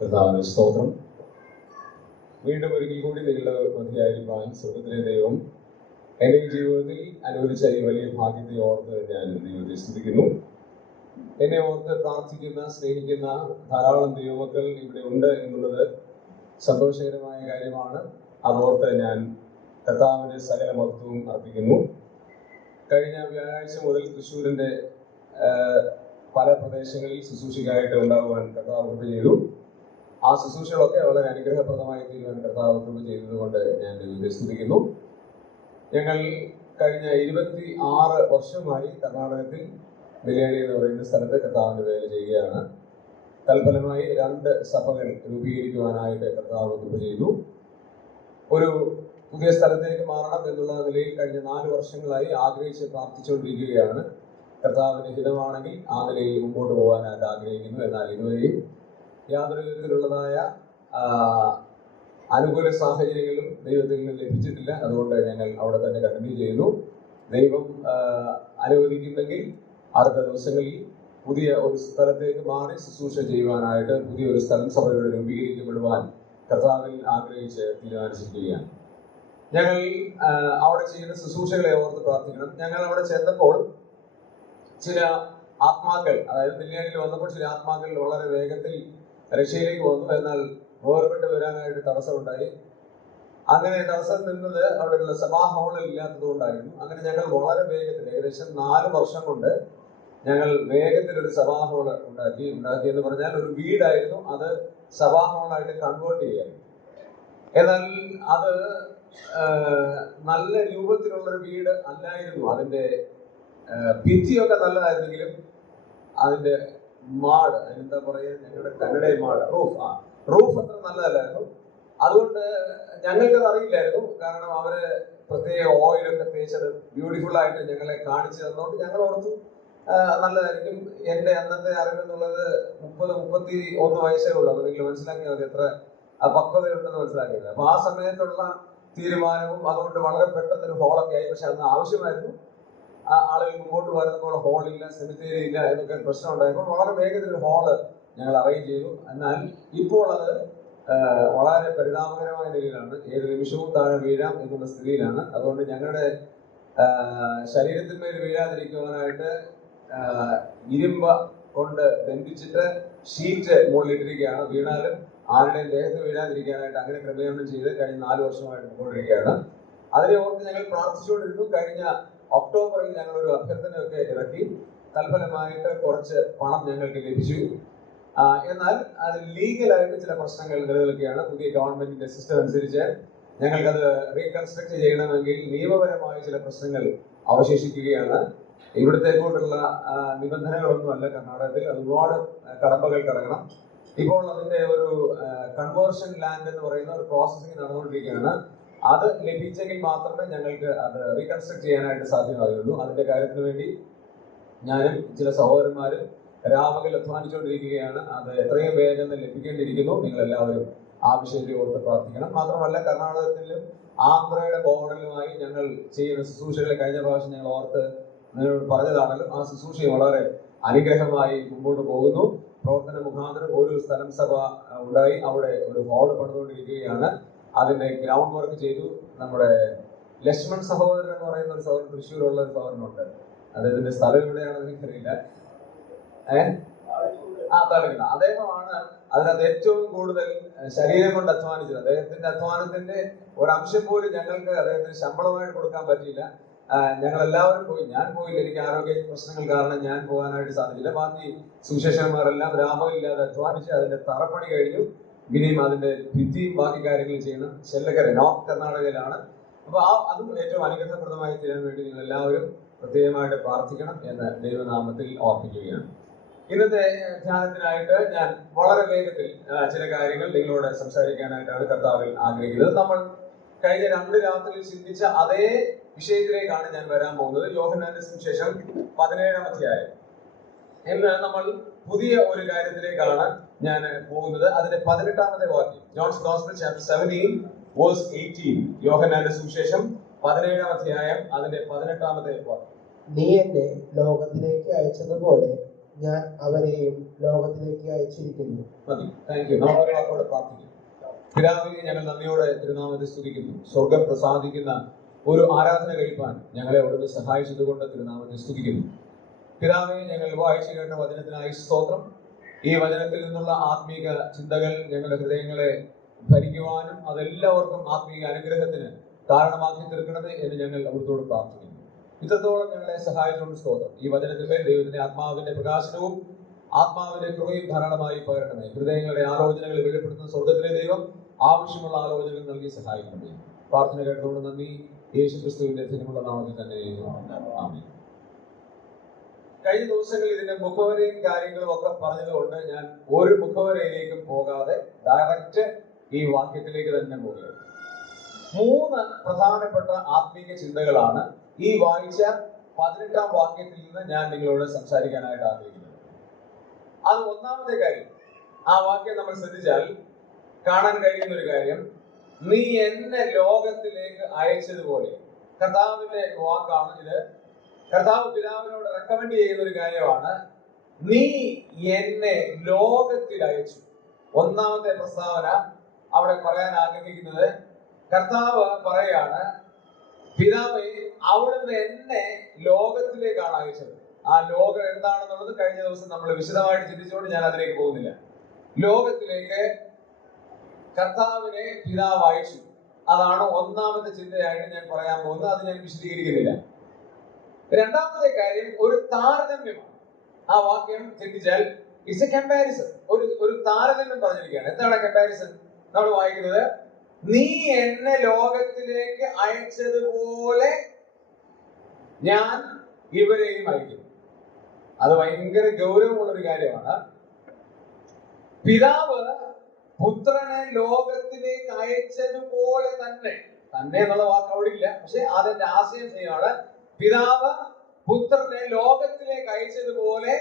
കർത്താവിന് സ്തോത്രം. വീണ്ടും ഒരിക്കൽ കൂടി നിങ്ങളുടെ മധ്യയായിരിക്കാൻ സ്വർഗ്ഗത്തിലെ ദൈവം എൻ്റെ ജീവിതത്തിൽ അനുവദിച്ച ഈ വലിയ ഭാഗ്യത്തെ ഓർത്ത് ഞാൻ ദൈവത്തെ സ്തുതിക്കുന്നു. എന്നെ ഓർത്ത് പ്രാർത്ഥിക്കുന്ന, സ്നേഹിക്കുന്ന ധാരാളം ദൈവമക്കൾ ഇവിടെ ഉണ്ട് എന്നുള്ളത് സന്തോഷകരമായ കാര്യമാണ്. അതോർത്ത് ഞാൻ കർത്താവിൻ്റെ സകല മഹത്വവും അർപ്പിക്കുന്നു. കഴിഞ്ഞ വ്യാഴാഴ്ച മുതൽ തൃശ്ശൂരിൻ്റെ പല പ്രദേശങ്ങളിൽ ശുശ്രൂഷയ്ക്കായിട്ട് ഉണ്ടാകുവാൻ കർത്താവ് കൃപ ചെയ്തു. ആ ശുശ്രൂഷകളൊക്കെ വളരെ അനുഗ്രഹപ്രദമായി തീരുവാൻ കർത്താവ് കൃപ ചെയ്തതുകൊണ്ട് ഞാൻ ദൈവത്തെ സ്തുതിക്കുന്നു. ഞങ്ങൾ കഴിഞ്ഞ 26 വർഷമായി കർണാടകത്തിൽ ബിലേഡി എന്ന് പറയുന്ന സ്ഥലത്ത് കർത്താവിൻ്റെ വേല ചെയ്യുകയാണ്. തൽഫലമായി 2 സഭകൾ രൂപീകരിക്കുവാനായിട്ട് കർത്താവ് കൃപ ചെയ്തു. ഒരു പുതിയ സ്ഥലത്തേക്ക് മാറണം എന്നുള്ള നിലയിൽ കഴിഞ്ഞ 4 വർഷങ്ങളായി ആഗ്രഹിച്ച് പ്രാർത്ഥിച്ചുകൊണ്ടിരിക്കുകയാണ്. കർത്താവിൻ്റെ ഹിതമാണെങ്കിൽ ആ നിലയിൽ മുമ്പോട്ട് പോകാനായിട്ട് ആഗ്രഹിക്കുന്നു. എന്നാൽ ഇതുവരെയും യാതൊരു വിധത്തിലുള്ളതായ അനുകൂല സാഹചര്യങ്ങളും ദൈവത്തിൽ നിന്ന് ലഭിച്ചിട്ടില്ല. അതുകൊണ്ട് ഞങ്ങൾ അവിടെ തന്നെ കണ്ടിന്യൂ ചെയ്യുന്നു. ദൈവം അനുവദിക്കുന്നെങ്കിൽ അടുത്ത ദിവസങ്ങളിൽ പുതിയ ഒരു സ്ഥലത്തേക്ക് മാറി ശുശ്രൂഷ ചെയ്യുവാനായിട്ട് പുതിയൊരു സ്ഥലം സഭയോട് രൂപീകരിക്കപ്പെടുവാൻ കർത്താവിൽ ആഗ്രഹിച്ച് തീരുമാനിച്ചിരിക്കുകയാണ്. ഞങ്ങൾ അവിടെ ചെയ്യുന്ന ശുശ്രൂഷകളെ ഓർത്ത് പ്രാർത്ഥിക്കണം. ഞങ്ങൾ അവിടെ ചെന്നപ്പോൾ ചില ആത്മാക്കൾ, അതായത് ബില്യാണിയിൽ വന്നപ്പോൾ ചില ആത്മാക്കൾ വളരെ വേഗത്തിൽ രക്ഷയിലേക്ക് വന്നു. എന്നാൽ വേർപെട്ട് വരാനായിട്ട് തടസ്സമുണ്ടായി. അങ്ങനെ തടസ്സം നിന്നത് അവിടെയുള്ള സഭാ ഹാളിൽ ഇല്ലാത്തത് കൊണ്ടായിരുന്നു. അങ്ങനെ ഞങ്ങൾ വളരെ വേഗത്തിൽ, ഏകദേശം 4 വർഷം കൊണ്ട് ഞങ്ങൾ വേഗത്തിൽ ഒരു സഭാ ഹാൾ ഉണ്ടാക്കി എന്ന് പറഞ്ഞാൽ ഒരു വീടായിരുന്നു, അത് സഭാ ഹാളായിട്ട് കൺവേർട്ട് ചെയ്യായിരുന്നു. എന്നാൽ അത് നല്ല രൂപത്തിലുള്ളൊരു വീട് അല്ലായിരുന്നു. അതിൻ്റെ ഭിത്തിയൊക്കെ നല്ലതായിരുന്നെങ്കിലും അതിൻ്റെ മാട്, എന്താ പറയുക, ഞങ്ങളുടെ കന്നഡയിൽ മാട്, റൂഫ് അത്ര നല്ലതല്ലായിരുന്നു. അതുകൊണ്ട് ഞങ്ങൾക്കത് അറിയില്ലായിരുന്നു. കാരണം അവര് പ്രത്യേക ഓയിലൊക്കെ തേച്ചത് ബ്യൂട്ടിഫുൾ ആയിട്ട് ഞങ്ങളെ കാണിച്ചു തന്നതുകൊണ്ട് ഞങ്ങൾ ഓർത്തു നല്ലതായിരിക്കും. എൻ്റെ അന്നത്തെ അറിവെന്നുള്ളത് 30-31 വയസ്സേ ഉള്ളൂ. അപ്പോൾ നിങ്ങൾ മനസ്സിലാക്കിയാൽ മതി എത്ര പക്വതയുണ്ടെന്ന് മനസ്സിലാക്കിയത്. അപ്പൊ ആ സമയത്തുള്ള തീരുമാനവും അതുകൊണ്ട് വളരെ പെട്ടെന്നൊരു ഹോളൊക്കെ ആയി. പക്ഷെ അന്ന് ആവശ്യമായിരുന്നു. ആളുകൾ മുമ്പോട്ട് വരുന്നപ്പോൾ ഹോളില്ല, സെമിത്തേരി ഇല്ല എന്നൊക്കെ പ്രശ്നം ഉണ്ടായപ്പോൾ വളരെ വേഗത്തിൽ ഒരു ഹോള് ഞങ്ങൾ അറേഞ്ച് ചെയ്തു. എന്നാൽ ഇപ്പോൾ അത് വളരെ പരിതാപകരമായ നിലയിലാണ്. ഏത് നിമിഷവും താഴെ വീഴാം എന്നുള്ള സ്ഥിതിയിലാണ്. അതുകൊണ്ട് ഞങ്ങളുടെ ശരീരത്തിന്മേൽ വീഴാതിരിക്കുവാനായിട്ട് ഇരുമ്പ് കൊണ്ട് ബന്ധിച്ചിട്ട് ഷീറ്റ് മുകളിലിട്ടിരിക്കുകയാണ്. വീണാലും ആരുടെയും ദേഹത്ത് വീഴാതിരിക്കാനായിട്ട് അങ്ങനെ ക്രമീകരണം ചെയ്ത് കഴിഞ്ഞ 4 വർഷമായിട്ട് മുമ്പോട്ടിരിക്കുകയാണ്. അതിനെ ഓർത്ത് ഞങ്ങൾ പ്രാർത്ഥിച്ചുകൊണ്ടിരുന്നു. കഴിഞ്ഞ ഒക്ടോബറിൽ ഞങ്ങൾ ഒരു അഭ്യർത്ഥനയൊക്കെ ഇറക്കി. തൽഫലമായിട്ട് കുറച്ച് പണം ഞങ്ങൾക്ക് ലഭിച്ചു. എന്നാൽ അത് ലീഗലായിട്ട് ചില പ്രശ്നങ്ങൾ നിലനിൽക്കുകയാണ്. പുതിയ ഗവൺമെന്റിന്റെ സിസ്റ്റം അനുസരിച്ച് ഞങ്ങൾക്കത് റീകൺസ്ട്രക്ട് ചെയ്യണമെങ്കിൽ നിയമപരമായ ചില പ്രശ്നങ്ങൾ അവശേഷിക്കുകയാണ്. ഇവിടത്തേക്കോട്ടുള്ള നിബന്ധനകളൊന്നുമല്ല കർണാടകത്തിൽ. ഒരുപാട് കടമ്പകൾ കടക്കണം. ഇപ്പോൾ അതിന്റെ ഒരു കൺവേർഷൻ ലാൻഡ് എന്ന് പറയുന്ന ഒരു പ്രോസസ്സിംഗ് നടന്നുകൊണ്ടിരിക്കുകയാണ്. അത് ലഭിച്ചെങ്കിൽ മാത്രമേ ഞങ്ങൾക്ക് അത് റീകൺസ്ട്രക്ട് ചെയ്യാനായിട്ട് സാധ്യമാകുള്ളൂ. അതിന്റെ കാര്യത്തിന് വേണ്ടി ഞാനും ചില സഹോദരന്മാരും രാപകൽ അധ്വാനിച്ചുകൊണ്ടിരിക്കുകയാണ്. അത് എത്രയും വേഗം ലഭിക്കേണ്ടിയിരിക്കുന്നു. നിങ്ങളെല്ലാവരും ആ വിഷയത്തിൽ ഓർത്ത് പ്രാർത്ഥിക്കണം. മാത്രമല്ല, കർണാടകത്തിലും ആന്ധ്രയുടെ ബോർഡറിലുമായി ഞങ്ങൾ ചെയ്യുന്ന ശുശ്രൂഷകളെ കഴിഞ്ഞ പ്രാവശ്യം ഞങ്ങൾ ഓർത്ത് നിങ്ങളോട് പറഞ്ഞതാണല്ലോ. ആ ശുശ്രൂഷ വളരെ അനുഗ്രഹമായി മുമ്പോട്ട് പോകുന്നു. പ്രവർത്തന മുഖാന്തരം ഒരു സ്ഥലം സഭ ഉണ്ടായി. അവിടെ ഒരു ഹാള് പണിതുകൊണ്ടിരിക്കുകയാണ്. അതിന്റെ ഗ്രൗണ്ട് വർക്ക് ചെയ്തു. നമ്മുടെ ലക്ഷ്മൺ സഹോദരൻ എന്ന് പറയുന്ന ഒരു സഹോദരൻ, തൃശ്ശൂരുള്ള ഒരു സഹോദരനുണ്ട്. അദ്ദേഹത്തിന്റെ സ്ഥലം എവിടെയാണെന്ന് എനിക്കറിയില്ല. താളിക്കുന്ന അദ്ദേഹമാണ് അതിനകത്ത് ഏറ്റവും കൂടുതൽ ശരീരം കൊണ്ട് അധ്വാനിച്ചത്. അദ്ദേഹത്തിന്റെ അധ്വാനത്തിന്റെ ഒരംശം പോലും ഞങ്ങൾക്ക് അദ്ദേഹത്തിന് ശമ്പളമായിട്ട് കൊടുക്കാൻ പറ്റിയില്ല. ഞങ്ങൾ എല്ലാവരും പോയി. ഞാൻ പോയില്ല, എനിക്ക് ആരോഗ്യ പ്രശ്നങ്ങൾ കാരണം ഞാൻ പോകാനായിട്ട് സാധിച്ചില്ല. ബാക്കി സുശേഷന്മാരെല്ലാം രാമയില്ലാതെ അധ്വാനിച്ച് അതിന്റെ തറപ്പണി കഴിഞ്ഞു. ഇനിയും അതിന്റെ ഭിത്തിയും ബാക്കി കാര്യങ്ങളും ചെയ്യണം. ചെല്ലക്കര, നോർത്ത് കർണാടകയിലാണ്. അപ്പൊ അതും ഏറ്റവും അനുഗ്രഹപ്രദമായി തീരാൻ വേണ്ടി നിങ്ങൾ എല്ലാവരും പ്രത്യേകമായിട്ട് പ്രാർത്ഥിക്കണം എന്ന് ദൈവനാമത്തിൽ ഓർപ്പിക്കുകയാണ്. ഇന്നത്തെ ധ്യാനത്തിനായിട്ട് ഞാൻ വളരെ വേഗത്തിൽ ചില കാര്യങ്ങൾ നിങ്ങളോട് സംസാരിക്കാനായിട്ടാണ് കർത്താവിൽ ആഗ്രഹിക്കുന്നത്. നമ്മൾ കഴിഞ്ഞ 2 രാത്രിയിൽ ചിന്തിച്ച അതേ വിഷയത്തിലേക്കാണ് ഞാൻ വരാൻ പോകുന്നത്. യോഹന്നാന്റെ സുവിശേഷം 17-ാം അധ്യായം. ഇന്ന് നമ്മൾ പുതിയ ഒരു കാര്യത്തിലേക്കാണ് ഞാൻ പോകുന്നത്. അതിന്റെ 18-ാമത്തെ വാക്യം, ജോൺസ് ഗോസ്പൽ ചാപ്റ്റർ 17 വേഴ്സ് 18. യോഹന്നാന്റെ സുവിശേഷം 17-ാം അധ്യായം അതിന്റെ 18-ാമത്തെ വാക്യം. നീ എന്നെ ലോകത്തിലേക്ക് അയച്ചതുപോലെ ഞാൻ അവരെയും ലോകത്തിലേക്ക് അയച്ചിരിക്കുന്നു. മതി. Thank you. നമ്മൾ വാക്കോടെ പ്രാർത്ഥിക്കും. പിതാവേ, ഞങ്ങൾ നന്ദിയോടെ തിരുനാമത്തെ സ്തുതിക്കുന്നു. സ്വർഗം പ്രസാദിക്കുന്ന ഒരു ആരാധന കഴിപ്പാൻ ഞങ്ങളെ അവിടുന്ന് സഹായിച്ചതുകൊണ്ട് തിരുനാമത്തെ സ്തുതിക്കുന്നു. പിതാവേ, ഞങ്ങൾ വായിച്ചു കേട്ട വചനത്തിനായി സ്തോത്രം. ഈ വചനത്തിൽ നിന്നുള്ള ആത്മീക ചിന്തകൾ ഞങ്ങളുടെ ഹൃദയങ്ങളെ ഭരിക്കുവാനും അതെല്ലാവർക്കും ആത്മീക അനുഗ്രഹത്തിന് കാരണമാക്കി തീർക്കണമേ എന്ന് ഞങ്ങൾ അവിടുത്തോട് പ്രാർത്ഥിക്കുന്നു. ഇത്രത്തോളം ഞങ്ങളെ സഹായിച്ചുകൊണ്ട് സ്തോത്രം. ഈ വചനത്തിന്മേൽ ദൈവത്തിന്റെ ആത്മാവിന്റെ പ്രകാശനവും ആത്മാവിന്റെ കൃപയും ധാരാളമായി പകരണമേ. ഹൃദയങ്ങളുടെ ആലോചനകൾ വെളിപ്പെടുത്തുന്ന സ്വർഗത്തിലെ ദൈവം ആവശ്യമുള്ള ആലോചനകൾ നൽകി സഹായിക്കണമേ. പ്രാർത്ഥന കേട്ടതുകൊണ്ട് നന്ദി. യേശു ക്രിസ്തുവിന്റെ ധന്യമുള്ള നാമത്തിൽ തന്നെ ആമേൻ. കഴിഞ്ഞ ദിവസങ്ങളിൽ ഇതിന്റെ മുഖവരയും കാര്യങ്ങളും ഒക്കെ പറഞ്ഞതുകൊണ്ട് ഞാൻ ഒരു മുഖവരയിലേക്കും പോകാതെ ഡയറക്റ്റ് ഈ വാക്യത്തിലേക്ക് തന്നെ പോകുകയാണ്. 3 പ്രധാനപ്പെട്ട ആത്മീക ചിന്തകളാണ് ഈ വായിച്ച 18ാം വാക്യത്തിൽ നിന്ന് ഞാൻ നിങ്ങളോട് സംസാരിക്കാനായിട്ട് ആഗ്രഹിക്കുന്നത്. അത് ഒന്നാമത്തെ കാര്യം, ആ വാക്യം നമ്മൾ ശ്രദ്ധിച്ചാൽ കാണാൻ കഴിയുന്ന ഒരു കാര്യം, നീ എന്നെ ലോകത്തിലേക്ക് അയച്ചതുപോലെ. കർത്താവിന്റെ വാക്കാണ് ഇത്. കർത്താവ് പിതാവിനോട് റെക്കമെൻഡ് ചെയ്യുന്ന ഒരു കാര്യമാണ്, നീ എന്നെ ലോകത്തിൽ അയച്ചു. ഒന്നാമത്തെ പ്രസ്താവന അവിടെ പറയാൻ ആഗ്രഹിക്കുന്നത്, കർത്താവ് പറയാണ്, പിതാവേ, അവിടുന്ന് എന്നെ ലോകത്തിലേക്കാണ് അയച്ചത്. ആ ലോകം എന്താണെന്നുള്ളത് കഴിഞ്ഞ ദിവസം നമ്മൾ വിശദമായിട്ട് ചിന്തിച്ചുകൊണ്ട് ഞാൻ അതിലേക്ക് പോകുന്നില്ല. ലോകത്തിലേക്ക് കർത്താവിനെ പിതാവ് അയച്ചു. അതാണ് ഒന്നാമത്തെ ചിന്തയായിട്ട് ഞാൻ പറയാൻ പോകുന്നത്. അത് ഞാൻ വിശദീകരിക്കുന്നില്ല. രണ്ടാമത്തെ കാര്യം ഒരു താരതമ്യമാണ്. ആ വാക്യം ചിന്തിച്ചാൽ ഇറ്റ്സ് എ കമ്പാരിസൺ. ഒരു താരതമ്യം പറഞ്ഞിരിക്കുകയാണ്. എന്താണ് കമ്പാരിസൺ? നമ്മൾ വായിക്കുന്നത്, നീ എന്നെ ലോകത്തിലേക്ക് അയച്ചതുപോലെ ഞാൻ ഇവരെയും അയക്കും. അത് ഭയങ്കര ഗൗരവമുള്ളൊരു കാര്യമാണ്. പിതാവ് പുത്രനെ ലോകത്തിലേക്ക് അയച്ചതുപോലെ തന്നെ എന്നുള്ള വാക്ക് അവിടെ ഇല്ല, പക്ഷെ അതിന്റെ ആശയം ചെയ്യാണ്. പിതാവ് പുത്രനെ ലോകത്തിലേക്ക് അയച്ചതുപോലെ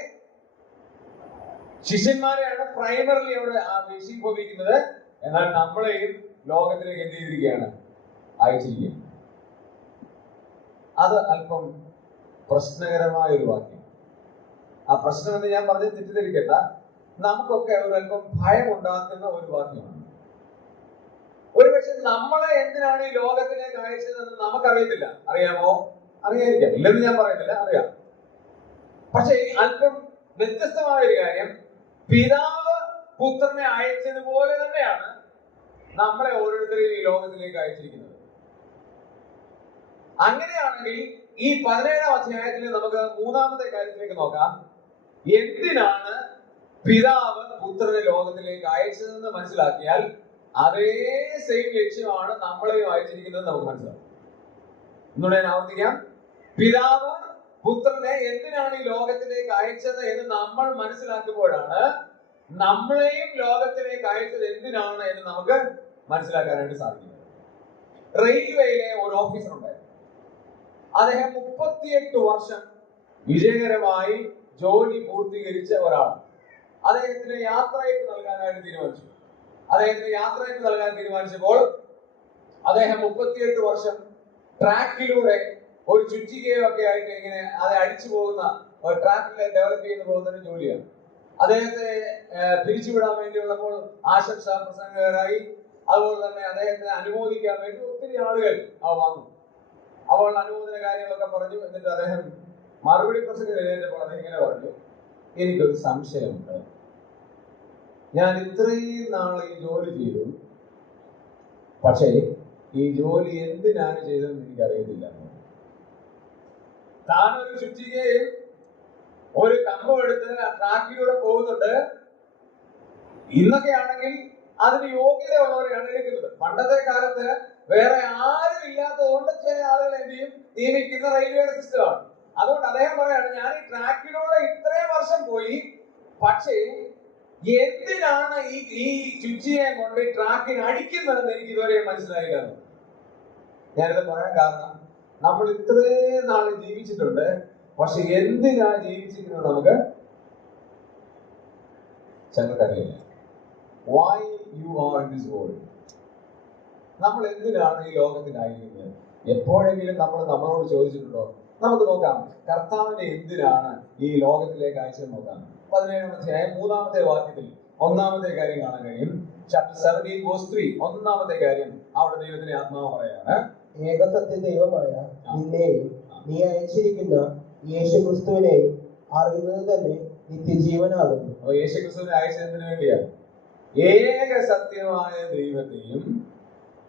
ശിഷ്യന്മാരെയാണ് പ്രൈമറിലി അവിടെ വിശീഭവിക്കുന്നത്. എന്നാൽ നമ്മളെയും ലോകത്തിലേക്ക് എന്ത് ചെയ്തിരിക്കുകയാണ്? അയച്ചിരിക്കുകയാണ്. അത് അല്പം പ്രശ്നകരമായ ഒരു വാക്യം. ആ പ്രശ്നം എന്ന് ഞാൻ പറഞ്ഞ് തെറ്റിദ്ധരിക്കണ്ട, നമുക്കൊക്കെ ഒരു അല്പം ഭയം ഉണ്ടാക്കുന്ന ഒരു വാക്യമാണ്. ഒരുപക്ഷെ നമ്മളെ എന്തിനാണ് ഈ ലോകത്തിലേക്ക് അയച്ചതെന്ന് നമുക്കറിയത്തില്ല. അറിയാമോ? അറിയാതിരിക്കാം, ഇല്ലെന്ന് ഞാൻ പറയുന്നില്ല, അറിയാം. പക്ഷെ അല്പം വ്യത്യസ്തമായ ഒരു കാര്യം, പിതാവ് പുത്രനെ അയച്ചതുപോലെ തന്നെയാണ് നമ്മളെ ഓരോരുത്തരെയും ഈ ലോകത്തിലേക്ക് അയച്ചിരിക്കുന്നത്. അങ്ങനെയാണെങ്കിൽ ഈ 17ാം അധ്യായത്തിൽ നമുക്ക് 3ാമത്തെ കാര്യത്തിലേക്ക് നോക്കാം. എന്തിനാണ് പിതാവ് പുത്രനെ ലോകത്തിലേക്ക് അയച്ചതെന്ന് മനസ്സിലാക്കിയാൽ അതേ സെയിം ലക്ഷ്യമാണ് നമ്മളെയും അയച്ചിരിക്കുന്നത് നമുക്ക് മനസ്സിലാവും. ഒന്നുകൂടെ ഞാൻ ആവർത്തിക്കാം. പിതാവ് പുത്രനെ എന്തിനാണ് ഈ ലോകത്തിലേക്ക് അയച്ചത് എന്ന് നമ്മൾ മനസ്സിലാക്കുമ്പോഴാണ് നമ്മളെയും ലോകത്തിലേക്ക് അയച്ചത് എന്തിനാണ് എന്ന് നമുക്ക് മനസ്സിലാക്കാനായിട്ട് സാധിക്കുന്നത്. റെയിൽവേയിലെ ഒരു ഓഫീസർ ഉണ്ടായിരുന്നു. അദ്ദേഹം 38 വർഷം വിജയകരമായി ജോലി പൂർത്തീകരിച്ച ഒരാളാണ്. അദ്ദേഹത്തിന് യാത്രയപ്പ് നൽകാനായിട്ട് തീരുമാനിച്ചു. അദ്ദേഹത്തിന് യാത്രയപ്പ് നൽകാൻ തീരുമാനിച്ചപ്പോൾ അദ്ദേഹം 38 വർഷം ട്രാക്കിലൂടെ ഒരു ചുറ്റികയൊക്കെ ആയിട്ട് ഇങ്ങനെ അത് അടിച്ചു പോകുന്ന ഒരു ട്രാക്കിൽ ഡെവലപ്പ് ചെയ്ത് പോകുന്ന ഒരു ജോലിയാണ്. അദ്ദേഹത്തെ പിരിച്ചുവിടാൻ വേണ്ടിയുള്ളപ്പോൾ ആശംസാ പ്രസംഗകരായി, അതുപോലെ തന്നെ അദ്ദേഹത്തെ അനുമോദിക്കാൻ വേണ്ടി ഒത്തിരി ആളുകൾ വന്നു. അപ്പോൾ അനുമോദന കാര്യങ്ങളൊക്കെ പറഞ്ഞു. എന്നിട്ട് അദ്ദേഹം മറുപടി പ്രസംഗം എഴുതിയപ്പോൾ അദ്ദേഹം ഇങ്ങനെ പറഞ്ഞു, എനിക്കൊരു സംശയമുണ്ട്. ഞാൻ ഇത്രയും നാൾ ഈ ജോലി ചെയ്തു, പക്ഷേ ഈ ജോലി എന്തിനാണ് ചെയ്തതെന്ന് എനിക്കറിയത്തില്ല. താനൊരു ചുറ്റികയും ഒരു കമ്പം എടുത്ത് ട്രാക്കിലൂടെ പോകുന്നുണ്ട്. ഇന്നൊക്കെ ആണെങ്കിൽ അതിന് യോഗ്യതയുള്ളവരെയാണ് എടുക്കുന്നത്. പണ്ടത്തെ കാലത്ത് വേറെ ആരും ഇല്ലാത്തതുകൊണ്ട് ചില ആളുകൾ എന്ത് ചെയ്യും, നിയമിക്കുന്ന റെയിൽവേയുടെ സിസ്റ്റമാണ്. അതുകൊണ്ട് അദ്ദേഹം പറയാണ്, ഞാൻ ഈ ട്രാക്കിലൂടെ ഇത്രയും വർഷം പോയി, പക്ഷേ എന്തിനാണ് ഈ ചുറ്റിയെ കൊണ്ട് ട്രാക്കിന് അടിക്കുന്നതെന്ന് എനിക്ക് ഇതുവരെ മനസ്സിലായില്ല. ഞാനിത് പറയാൻ കാരണം, നമ്മൾ ഇത്രയും നാൾ ജീവിച്ചിട്ടുണ്ട്, പക്ഷെ എന്തിനാ ജീവിച്ചിരിക്കുന്നത് ഞങ്ങൾക്കറിയില്ല. Why you are in this world? നമ്മൾ എന്തിനാണ് ഈ ലോകത്തിലായിരിക്കുന്നത്? എപ്പോഴെങ്കിലും നമ്മൾ നമ്മളോട് ചോദിച്ചിട്ടുണ്ടോ, നമുക്ക് നോക്കാം കർത്താവിനെ എന്തിനാണ് ഈ ലോകത്തിലേക്ക് അയച്ചത് നോക്കാം. 17-ാം അധ്യായം 3-ാമത്തെ വാക്യത്തിൽ ഒന്നാമത്തെ കാര്യം കാണാൻ കഴിയും. ചാപ്റ്റർ 17 verse 3 ഒന്നാമത്തെ കാര്യം അവിടെ ദൈവത്തിന്റെ ആത്മാവ് പറയാണ്, ഏകസത്യ ദൈവമായ നിന്നെയും നീ അയച്ചിരിക്കുന്ന യേശു ക്രിസ്തുവിനെയും അറിയുന്നത് തന്നെ നിത്യജീവനാകുന്നു. അപ്പൊ യേശു ക്രിസ്തുവിനെ അയച്ചതിന് വേണ്ടിയാ ഏക സത്യമായ ദൈവത്തെയും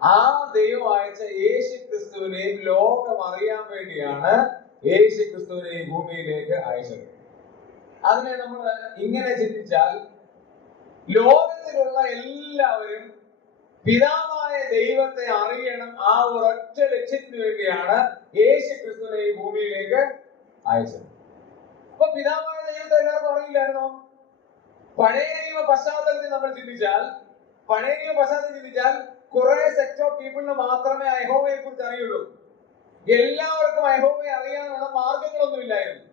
ആ ദൈവം അയച്ച യേശു ക്രിസ്തുവിനെയും ലോകം അറിയാൻ വേണ്ടിയാണ് യേശു ക്രിസ്തുവിനെ ഈ ഭൂമിയിലേക്ക് അയച്ചത്. അതിനെ നമ്മൾ ഇങ്ങനെ ചിന്തിച്ചാൽ ലോകത്തിലുള്ള എല്ലാവരും പിതാവായ ദൈവത്തെ അറിയണം. ആ ഒരൊറ്റ ലക്ഷ്യത്തിന് വേണ്ടിയാണ് യേശു ക്രിസ്തുവിനെ ഈ ഭൂമിയിലേക്ക് അയച്ചത്. അപ്പൊ പിതാവായ ദൈവത്തെ എല്ലാവർക്കും അറിയില്ലായിരുന്നോ? പഴയ നിയമ പശ്ചാത്തലത്തിൽ നമ്മൾ ചിന്തിച്ചാൽ കുറെ സെക്ട് ഓഫ് പീപ്പിളിന് മാത്രമേ യഹോവയെ കുറിച്ച് അറിയുള്ളൂ. എല്ലാവർക്കും യഹോവയെ അറിയാനുള്ള മാർഗങ്ങളൊന്നും ഇല്ലായിരുന്നു.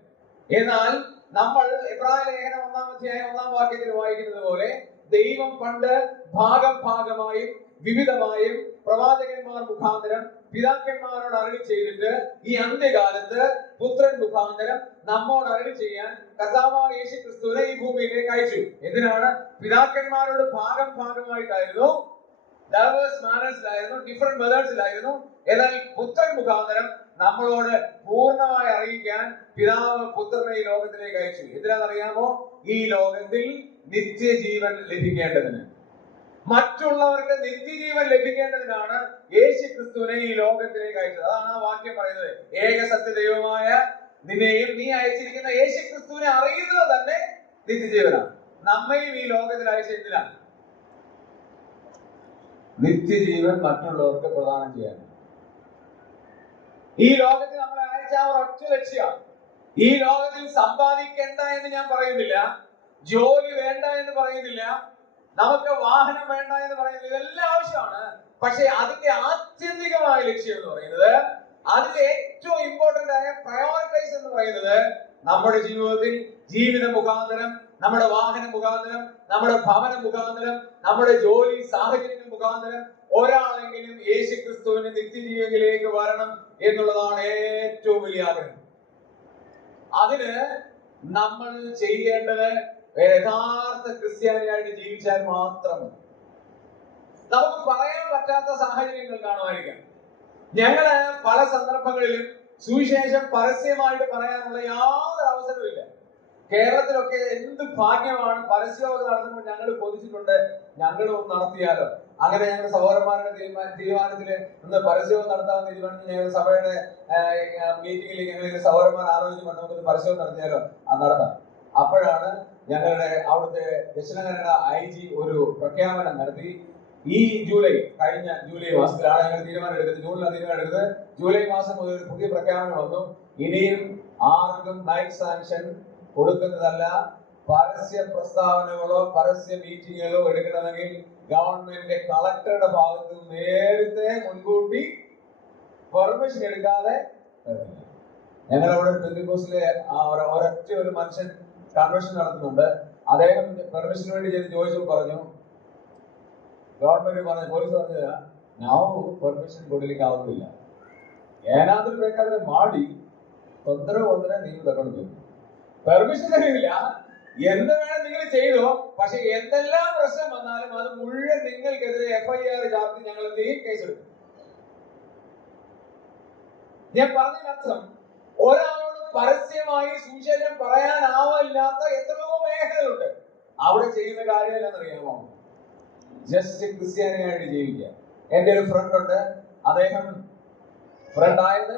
എന്നാൽ നമ്മൾ എബ്രായ ലേഖനം 1-ാം അധ്യായം 1-ാം വാക്യത്തിൽ വായിക്കുന്നത് പോലെ ദൈവം പണ്ട് ഭാഗമായും വിവിധമായും പ്രവാചകന്മാർ മുഖാന്തരം പിതാക്കന്മാരോട് അരുളി ചെയ്തിട്ട് ഈ അന്ത്യകാലത്ത് പുത്രൻ മുഖാന്തരം നമ്മോട് അരുളി ചെയ്യാൻ കർത്താവായ യേശു ക്രിസ്തുവിനെ ഈ ഭൂമിയിലേക്ക് അയച്ചു. എന്തിനാണ്? പിതാക്കന്മാരോട് ഭാഗമായിട്ടായിരുന്നു, ഡൈവേഴ്സ് മാനേഴ്സിലായിരുന്നു, ഡിഫറെന്റ് മെത്തേഡ്സിലായിരുന്നു. എന്നാൽ പുത്രൻ മുഖാന്തരം നമ്മളോട് പൂർണ്ണമായി അറിയിക്കാൻ പിതാവ് പുത്രനെ ഈ ലോകത്തിലേക്ക് അയച്ചു. എന്തിനാണെന്നറിയാമോ? ഈ ലോകത്തിൽ നിത്യജീവൻ ലഭിക്കേണ്ടതിന്, മറ്റുള്ളവർക്ക് നിത്യജീവൻ ലഭിക്കേണ്ടതിനാണ് യേശു ക്രിസ്തുവിനെ ഈ ലോകത്തിലേക്ക് അയച്ചത്. അതാണ് ആ വാക്യം പറയുന്നത്. ഏക സത്യദൈവമായ നിന്നെയും നീ അയച്ചിരിക്കുന്ന യേശു ക്രിസ്തുവിനെ അറിയുന്നത് തന്നെ നിത്യജീവനാണ്. നമ്മയും ഈ ലോകത്തിൽ അയച്ചതിനാണ് നിത്യജീവൻ മറ്റുള്ളവർക്ക് പ്രദാനം ചെയ്യാൻ. ഈ ലോകത്തിൽ നമ്മളെ അയച്ച ഒരൊറ്റ ലക്ഷ്യമാണ്. ഈ ലോകത്തിൽ സമ്പാദിക്കേണ്ട എന്ന് ഞാൻ പറയുന്നില്ല, ജോലി വേണ്ട എന്ന് പറയുന്നില്ല, നമുക്ക് വാഹനം വേണ്ട എന്ന് പറയുന്നില്ല. ഇതെല്ലാം ആവശ്യമാണ്. പക്ഷെ അതിന്റെ ആത്യന്തികമായ ലക്ഷ്യം എന്ന് പറയുന്നത്, അതിന്റെ ഏറ്റവും ഇമ്പോർട്ടന്റ് ആയ പ്രയോറിറ്റൈസ് എന്ന് പറയുന്നത്, നമ്മുടെ ജീവിതത്തിൽ ജീവിത മുഖാന്തരം, നമ്മുടെ വാഹന മുഖാന്തരം, നമ്മുടെ ഭവന മുഖാന്തരം, നമ്മുടെ ജോലി സാഹചര്യങ്ങൾ മുഖാന്തരം ഒരാളെങ്കിലും യേശു ക്രിസ്തുവിന്റെ നിത്യജീവനിലേക്ക് വരണം എന്നുള്ളതാണ് ഏറ്റവും വലിയ ആഗ്രഹം. അതിന് നമ്മൾ ചെയ്യേണ്ടത് യഥാർത്ഥ ക്രിസ്ത്യാനിയായിട്ട് ജീവിച്ചാൽ മാത്രം. നമുക്ക് പറയാൻ പറ്റാത്ത സാഹചര്യങ്ങൾ കാണുമായിരിക്കാം. ഞങ്ങള് പല സന്ദർഭങ്ങളിലും സുവിശേഷം പരസ്യമായിട്ട് പറയാനുള്ള യാതൊരു അവസരവും ഇല്ല. കേരളത്തിലൊക്കെ എന്ത് ഭാഗ്യമാണ്, പരസ്യമൊക്കെ നടത്തുമ്പോൾ ഞങ്ങൾ കൊതിച്ചിട്ടുണ്ട്, ഞങ്ങളും നടത്തിയാലോ. അങ്ങനെ ഞങ്ങൾ സഹോദരന്മാരുടെ തീരുമാനത്തില് ഒന്ന് പരസ്യവും നടത്താമെന്ന് തീരുമാനിച്ച് ഞങ്ങൾ സഭയുടെ മീറ്റിംഗിൽ ഞങ്ങൾ സഹോദരന്മാർ ആലോചിച്ച് നമുക്കൊന്ന് പരസ്യവും നടത്തിയാലോ, അത് നടത്താം. അപ്പോഴാണ് ഞങ്ങളുടെ അവിടുത്തെ ദക്ഷിണ കന്നഡ IG ഒരു പ്രഖ്യാപനം നടത്തി. ഈ കഴിഞ്ഞ ജൂലൈ മാസത്തിലാണ് ഞങ്ങൾ തീരുമാനം എടുക്കുന്നത്. ജൂണിലാണ് തീരുമാനം എടുക്കുന്നത്. ജൂലൈ മാസം മുതൽ ഒരു പുതിയ പ്രഖ്യാപനം വന്നു. ഇനിയും ആർക്കും നൈറ്റ് സാങ്ഷൻ കൊടുക്കുന്നതല്ല. പരസ്യ പ്രസ്താവനകളോ പരസ്യ മീറ്റിങ്ങുകളോ എടുക്കണമെങ്കിൽ ഗവൺമെന്റിന്റെ കളക്ടറുടെ ഭാഗത്ത് നേരത്തെ മുൻകൂട്ടി പെർമിഷൻ എടുക്കാതെ ഞങ്ങളവിടെ പെന്തിക്കോസിലെ ഒരൊറ്റ ഒരു മനുഷ്യൻ കൺവെൻഷൻ നടത്തുന്നുണ്ട്. അദ്ദേഹം പെർമിഷന് വേണ്ടി ചോദിച്ചപ്പോൾ പറഞ്ഞു, ಗವರ್ಮೆಂಟ್ ಪೊಲೀಸ್ പറഞ്ഞ ನಾವು ಪರ್ಮಿಷನ್ ಕೊಡ್ಲಿಕ್ಕೆ ಆಗುದಿಲ್ಲ, ಏನಾದ್ರೂ ಬೇಕಾದ್ರೆ ಮಾಡಿ ತೊಂದರೆ ಹೋದ್ರೆ ನೀವು ತಗೊಂಡ್ಬೇಕು, പെർമിഷൻ തരില്ല, എന്ത് വേണം നിങ്ങൾ ചെയ്തോ, പക്ഷെ എന്തെല്ലാം പ്രശ്നം വന്നാലും അത് മുഴുവൻ നിങ്ങൾക്കെതിരെ FIR ചാർത്തി ഞങ്ങൾ കേസെടുക്കും. ഞാൻ പറഞ്ഞതിനർത്ഥം ഒരാളോട് പരസ്യമായി സുവിശേഷം പറയാനാവില്ലാത്ത എത്രയോ മേഖലകളുണ്ട്. അവിടെ ചെയ്യുന്ന കാര്യം എന്താണെന്നറിയാമോ? ജസ്റ്റ് ക്രിസ്ത്യാനിയായിട്ട് ജീവിക്കുക. എന്റെ ഒരു ഫ്രണ്ട് ഉണ്ട്, അദ്ദേഹം ഫ്രണ്ടായത്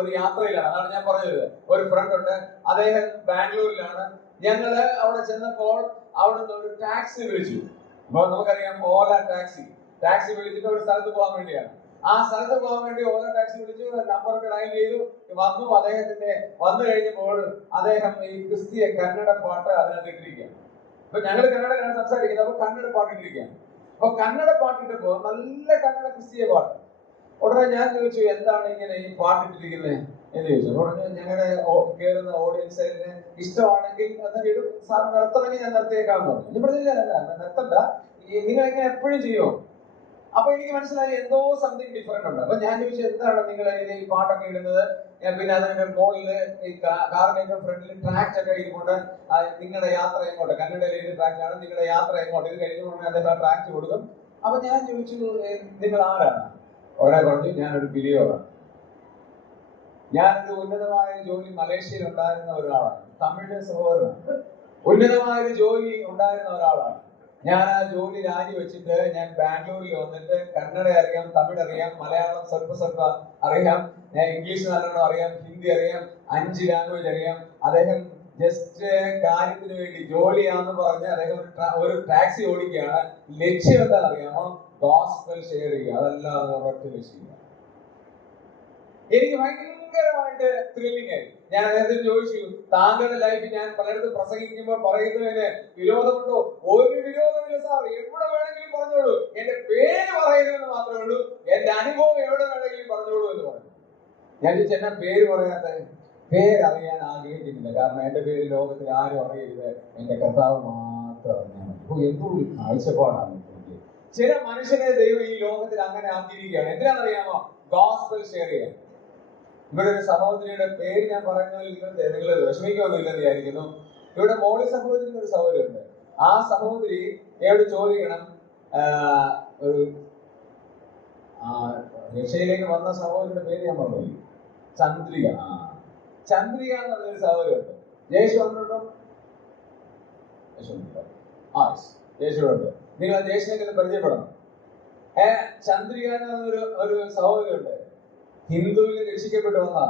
ഒരു യാത്രയിലാണ്, അതാണ് ഞാൻ പറഞ്ഞത്. ഒരു ഫ്രണ്ട് ഉണ്ട്, അദ്ദേഹം ബാംഗ്ലൂരിലാണ്. ഞങ്ങള് അവിടെ ചെന്നപ്പോൾ അവിടുന്ന് ഒരു ടാക്സി വിളിച്ചു. അപ്പൊ നമുക്കറിയാം ഓല ടാക്സി വിളിച്ചിട്ട് ഒരു സ്ഥലത്ത് പോകാൻ വേണ്ടിയാണ്. ആ സ്ഥലത്ത് പോകാൻ വേണ്ടി ഓല ടാക്സി വിളിച്ചു, നമ്പറൊക്കെ ഡയൽ ചെയ്തു, വന്നു. അദ്ദേഹത്തിന്റെ വന്നു കഴിഞ്ഞപ്പോൾ അദ്ദേഹം ഈ ക്രിസ്തീയ കന്നഡ പാട്ട് അതിനകത്ത് ഇട്ടിരിക്കുകയാണ്. അപ്പൊ ഞങ്ങൾ കന്നഡയിലാണ് സംസാരിക്കുന്നത്. അപ്പൊ കന്നഡ പാട്ടിട്ടിരിക്കുകയാണ്. അപ്പൊ കന്നഡ പാട്ടിട്ടപ്പോ നല്ല കന്നഡ ക്രിസ്തീയ പാട്ട്. ഉടനെ ഞാൻ ചോദിച്ചു, എന്താണ് ഇങ്ങനെ ഈ പാട്ടിട്ടിരിക്കുന്നത് എന്ന് ചോദിച്ചു. ഉടനെ ഞങ്ങളുടെ കേറുന്ന ഓഡിയൻസിന് ഇഷ്ടമാണെങ്കിൽ അതൊക്കെ ഇടും, സാർ നിർത്തണമെങ്കിൽ ഞാൻ നിർത്തിയേക്കാന്ന് പറഞ്ഞു. ഞാൻ പറഞ്ഞില്ല, നിർത്തണ്ട, നിങ്ങൾ ഇങ്ങനെ എപ്പോഴും ചെയ്യുമോ? അപ്പൊ എനിക്ക് മനസ്സിലായി എന്തോ സംതിങ് ഡിഫറെന്റ് ഉണ്ട്. അപ്പൊ ഞാൻ ചോദിച്ചു, എന്താണ് നിങ്ങൾ ഈ പാട്ടൊക്കെ ഇടുന്നത് പിന്നെ അതിന്റെ മുകളില് ഈ കാറിന്റെ ഫ്രണ്ടിൽ ട്രാക്ട് ഒക്കെ ഇരിക്കൊണ്ട് നിങ്ങളുടെ യാത്ര എങ്ങോട്ട്, കന്നഡയിൽ ഇത് ട്രാക്ട് ആണ്, നിങ്ങളുടെ യാത്ര എങ്ങോട്ട്, ഇത് കഴിഞ്ഞുകൊണ്ട് അദ്ദേഹം ആ ട്രാക്ട് കൊടുക്കും. അപ്പൊ ഞാൻ ചോദിച്ചു, നിങ്ങൾ ആരാണ്? ഉടനെ പറഞ്ഞു, ഞാനൊരു ബിലിയോറാണ്. ഞാനൊരു ഉന്നതമായ ജോലി മലേഷ്യയിൽ ഉണ്ടായിരുന്ന ഒരാളാണ്, തമിഴ് സഹോദരനാണ്. ഉന്നതമായ ഒരു ജോലി ഉണ്ടായിരുന്ന ഒരാളാണ്. ഞാൻ ആ ജോലി രാജിവെച്ചിട്ട് ഞാൻ ബാംഗ്ലൂരിൽ വന്നിട്ട് കന്നഡ അറിയാം, തമിഴ് അറിയാം, മലയാളം സ്വല്പ അറിയാം, ഞാൻ ഇംഗ്ലീഷ് നല്ലോണം അറിയാം, ഹിന്ദി അറിയാം, 5 ലാംഗ്വേജ് അറിയാം. അദ്ദേഹം ജസ്റ്റ് കാര്യത്തിന് വേണ്ടി ജോലിയാന്ന് പറഞ്ഞ് അദ്ദേഹം ഒരു ടാക്സി ഓടിക്കുകയാണ്. ലക്ഷ്യം എന്താണെന്ന് അറിയാമോ? ഗോസ്പൽ ഷെയർ ചെയ്യുക. അതല്ലാതെ ഒരൊറ്റ ലക്ഷ്യമില്ല. എനിക്ക് ഭയങ്കരമായിട്ട് ത്രില്ലിംഗ് ആയി. ഞാൻ അദ്ദേഹത്തിന് ചോദിച്ചു, താങ്കളുടെ ലൈഫിൽ ഞാൻ പലയിടത്തും പ്രസംഗിക്കുമ്പോൾ പറയുന്നതിന് വിരോധമുണ്ടോ? ഒരു വിരോധമില്ല സാർ, എവിടെ വേണമെങ്കിലും പറഞ്ഞോളൂ, എന്റെ പേര് പറയുന്നതെന്ന് മാത്രമേ ഉള്ളൂ, എന്റെ അനുഭവം എവിടെ വേണമെങ്കിലും പറഞ്ഞോളൂ എന്ന് പറഞ്ഞു. ഞാൻ ചോദിച്ചു, എന്നാ പേര് പറയാത്ത? പേരറിയാൻ ആഗ്രഹിക്കുന്നില്ല, കാരണം എന്റെ പേര് ലോകത്തിൽ ആരും അറിയരുത്, എന്റെ കർത്താവ് മാത്രം അറിഞ്ഞാൽ മതി. എന്തോ ഒരു കാഴ്ചപ്പാടാണ്. ചില മനുഷ്യനെ ദൈവം ഈ ലോകത്തിൽ അങ്ങനെ ആക്കിയിരിക്കുകയാണ്. എന്തിനാണെന്നറിയാമോ? ഗോസ്പൽ ഷെയർ ചെയ്യാൻ. ഇവിടെ ഒരു സഹോദരിയുടെ പേര് ഞാൻ പറയുന്നതിൽ നിങ്ങൾ വിഷമിക്കൊന്നുമില്ലെന്ന് വിചാരിക്കുന്നു. ഇവിടെ മോളി സഹോദരിക്ക് ഒരു സഹോദരിയുണ്ട്. ആ സഹോദരി എന്നോട് ചോദിക്കണം, ഒരു രക്ഷയിലേക്ക് വന്ന സഹോദരിയുടെ പേര് ഞാൻ പറഞ്ഞു, ചന്ദ്രിക. ചന്ദ്രിക എന്ന് പറഞ്ഞൊരു സഹോദരിയുണ്ട്. ജയേഷ് വന്നിട്ടുണ്ടോ? ജയേഷുണ്ട്. നിങ്ങൾ ആ ജയേഷിനെ പരിചയപ്പെടണം. ചന്ദ്രിക എന്ന് പറഞ്ഞൊരു സഹോദരിയുണ്ട്. ഹിന്ദുവിൽ രക്ഷിക്കപ്പെട്ടു വന്ന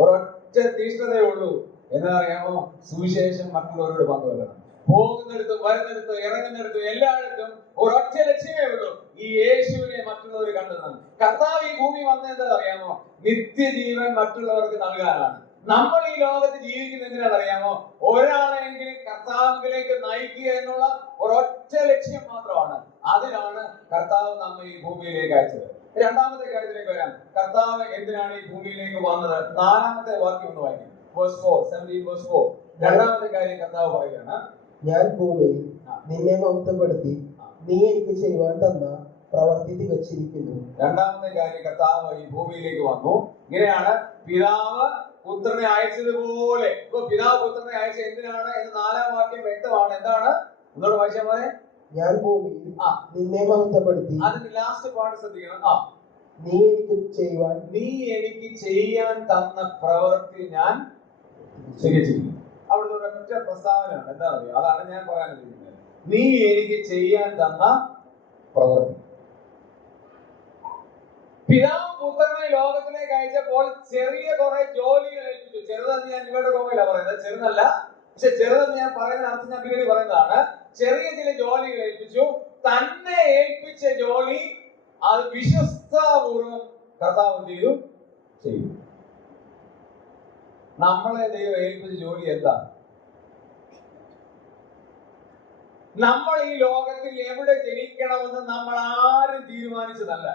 ഒരൊറ്റ തീഷ്ണതയേ ഉള്ളൂ. എന്താ അറിയാമോ? സുവിശേഷം മറ്റുള്ളവരോട് പങ്കുവെക്കണം. പോകുന്നിടത്തും വരുന്നിടത്തും ഇറങ്ങുന്നിടത്തും എല്ലായിടത്തും ഒരൊറ്റ ലക്ഷ്യമേ ഉള്ളൂ, ഈ യേശുവിനെ മറ്റുള്ളവർ കണ്ടെത്തണം. കർത്താവ് ഈ ഭൂമി വന്നെന്താ അറിയാമോ? നിത്യജീവൻ മറ്റുള്ളവർക്ക് നൽകാനാണ്. നമ്മൾ ഈ ലോകത്ത് ജീവിക്കുന്ന എന്തിനാണെന്നറിയാമോ? ഒരാളെങ്കിലും കർത്താവിലേക്ക് നയിക്കുക എന്നുള്ള ഒരൊറ്റ ലക്ഷ്യം മാത്രമാണ്. അതിനാണ് കർത്താവ് നമ്മെ ഈ ഭൂമിയിലേക്ക് അയച്ചത്. രണ്ടാമത്തെ കാര്യത്തിലേക്ക് വരാം. കർത്താവ് എന്തിനാണ് ഈ ഭൂമിയിലേക്ക് വന്നത്? 4ാമത്തെ വാക്യം ഒന്ന് വായിക്കും. Verse 4, 17 verse 4. രണ്ടാമത്തെ കാര്യം കർത്താവ് പറയുകയാണ്, ഞാൻ ഭൂമിയിൽ നിന്നെ മഹത്വപ്പെടുത്തി നീ എനിക്ക് ചെയ്യുവാൻ തന്ന പ്രവൃത്തി തികച്ചിരിക്കുന്നു. രണ്ടാമത്തെ കാര്യം, കർത്താവ് ഈ ഭൂമിയിലേക്ക് വന്നു. ഇങ്ങനെയാണ് പിതാവ് പുത്രനെ അയച്ചതുപോലെ. ഇപ്പൊ പിതാവ് പുത്രനെ അയച്ച എന്തിനാണ് എന്ന് 4ാം വാക്യം വ്യക്തമാണ്. എന്താണ്? ഒന്നോട് വായിച്ചാൽ പോലെ, ഞാൻ ഭൂമിയിൽ നിന്നെ മഹത്വപ്പെടുത്തി. അതിന്റെ ലാസ്റ്റ് പാർട്ട് ശ്രദ്ധിക്കണം. നീ എനിക്ക് ചെയ്യാൻ തന്ന പ്രവൃത്തി ഞാൻ തികച്ചിരിക്കുന്നു. അവിടുത്തെ ഒരൊറ്റ പ്രസ്താവനയാണ്. എന്താ പറയുക? അതാണ് ഞാൻ പറയാൻ ഉദ്ദേശിക്കുന്നത്. നീ എനിക്ക് ചെയ്യാൻ തന്ന പ്രവൃത്തി. പിതാവ് പുത്രനെ ലോകത്തിലേക്ക് അയച്ചപ്പോൾ ചെറിയ കുറെ ജോലികൾ ഏൽപ്പിച്ചു. ചെറുതെന്ന് ഞാൻ നിങ്ങളുടെ കോമയില പറയുന്നത്, ചെറുതല്ല. പക്ഷെ ചെറുതെന്ന് ഞാൻ പറയുന്ന അർത്ഥം ഞാൻ പിന്നീട് പറയുന്നതാണ്. ചെറിയ ചില ജോലികൾ ഏൽപ്പിച്ചു. തന്നെ ഏൽപ്പിച്ച ജോലി അത് വിശ്വസ്തപൂർവം കർത്താവ് ചെയ്തു. നമ്മളെ ദൈവം ഏൽപ്പിച്ച ജോലി എന്താ? നമ്മൾ ഈ ലോകത്തിൽ എവിടെ ജനിക്കണമെന്ന് നമ്മൾ ആരും തീരുമാനിച്ചതല്ല.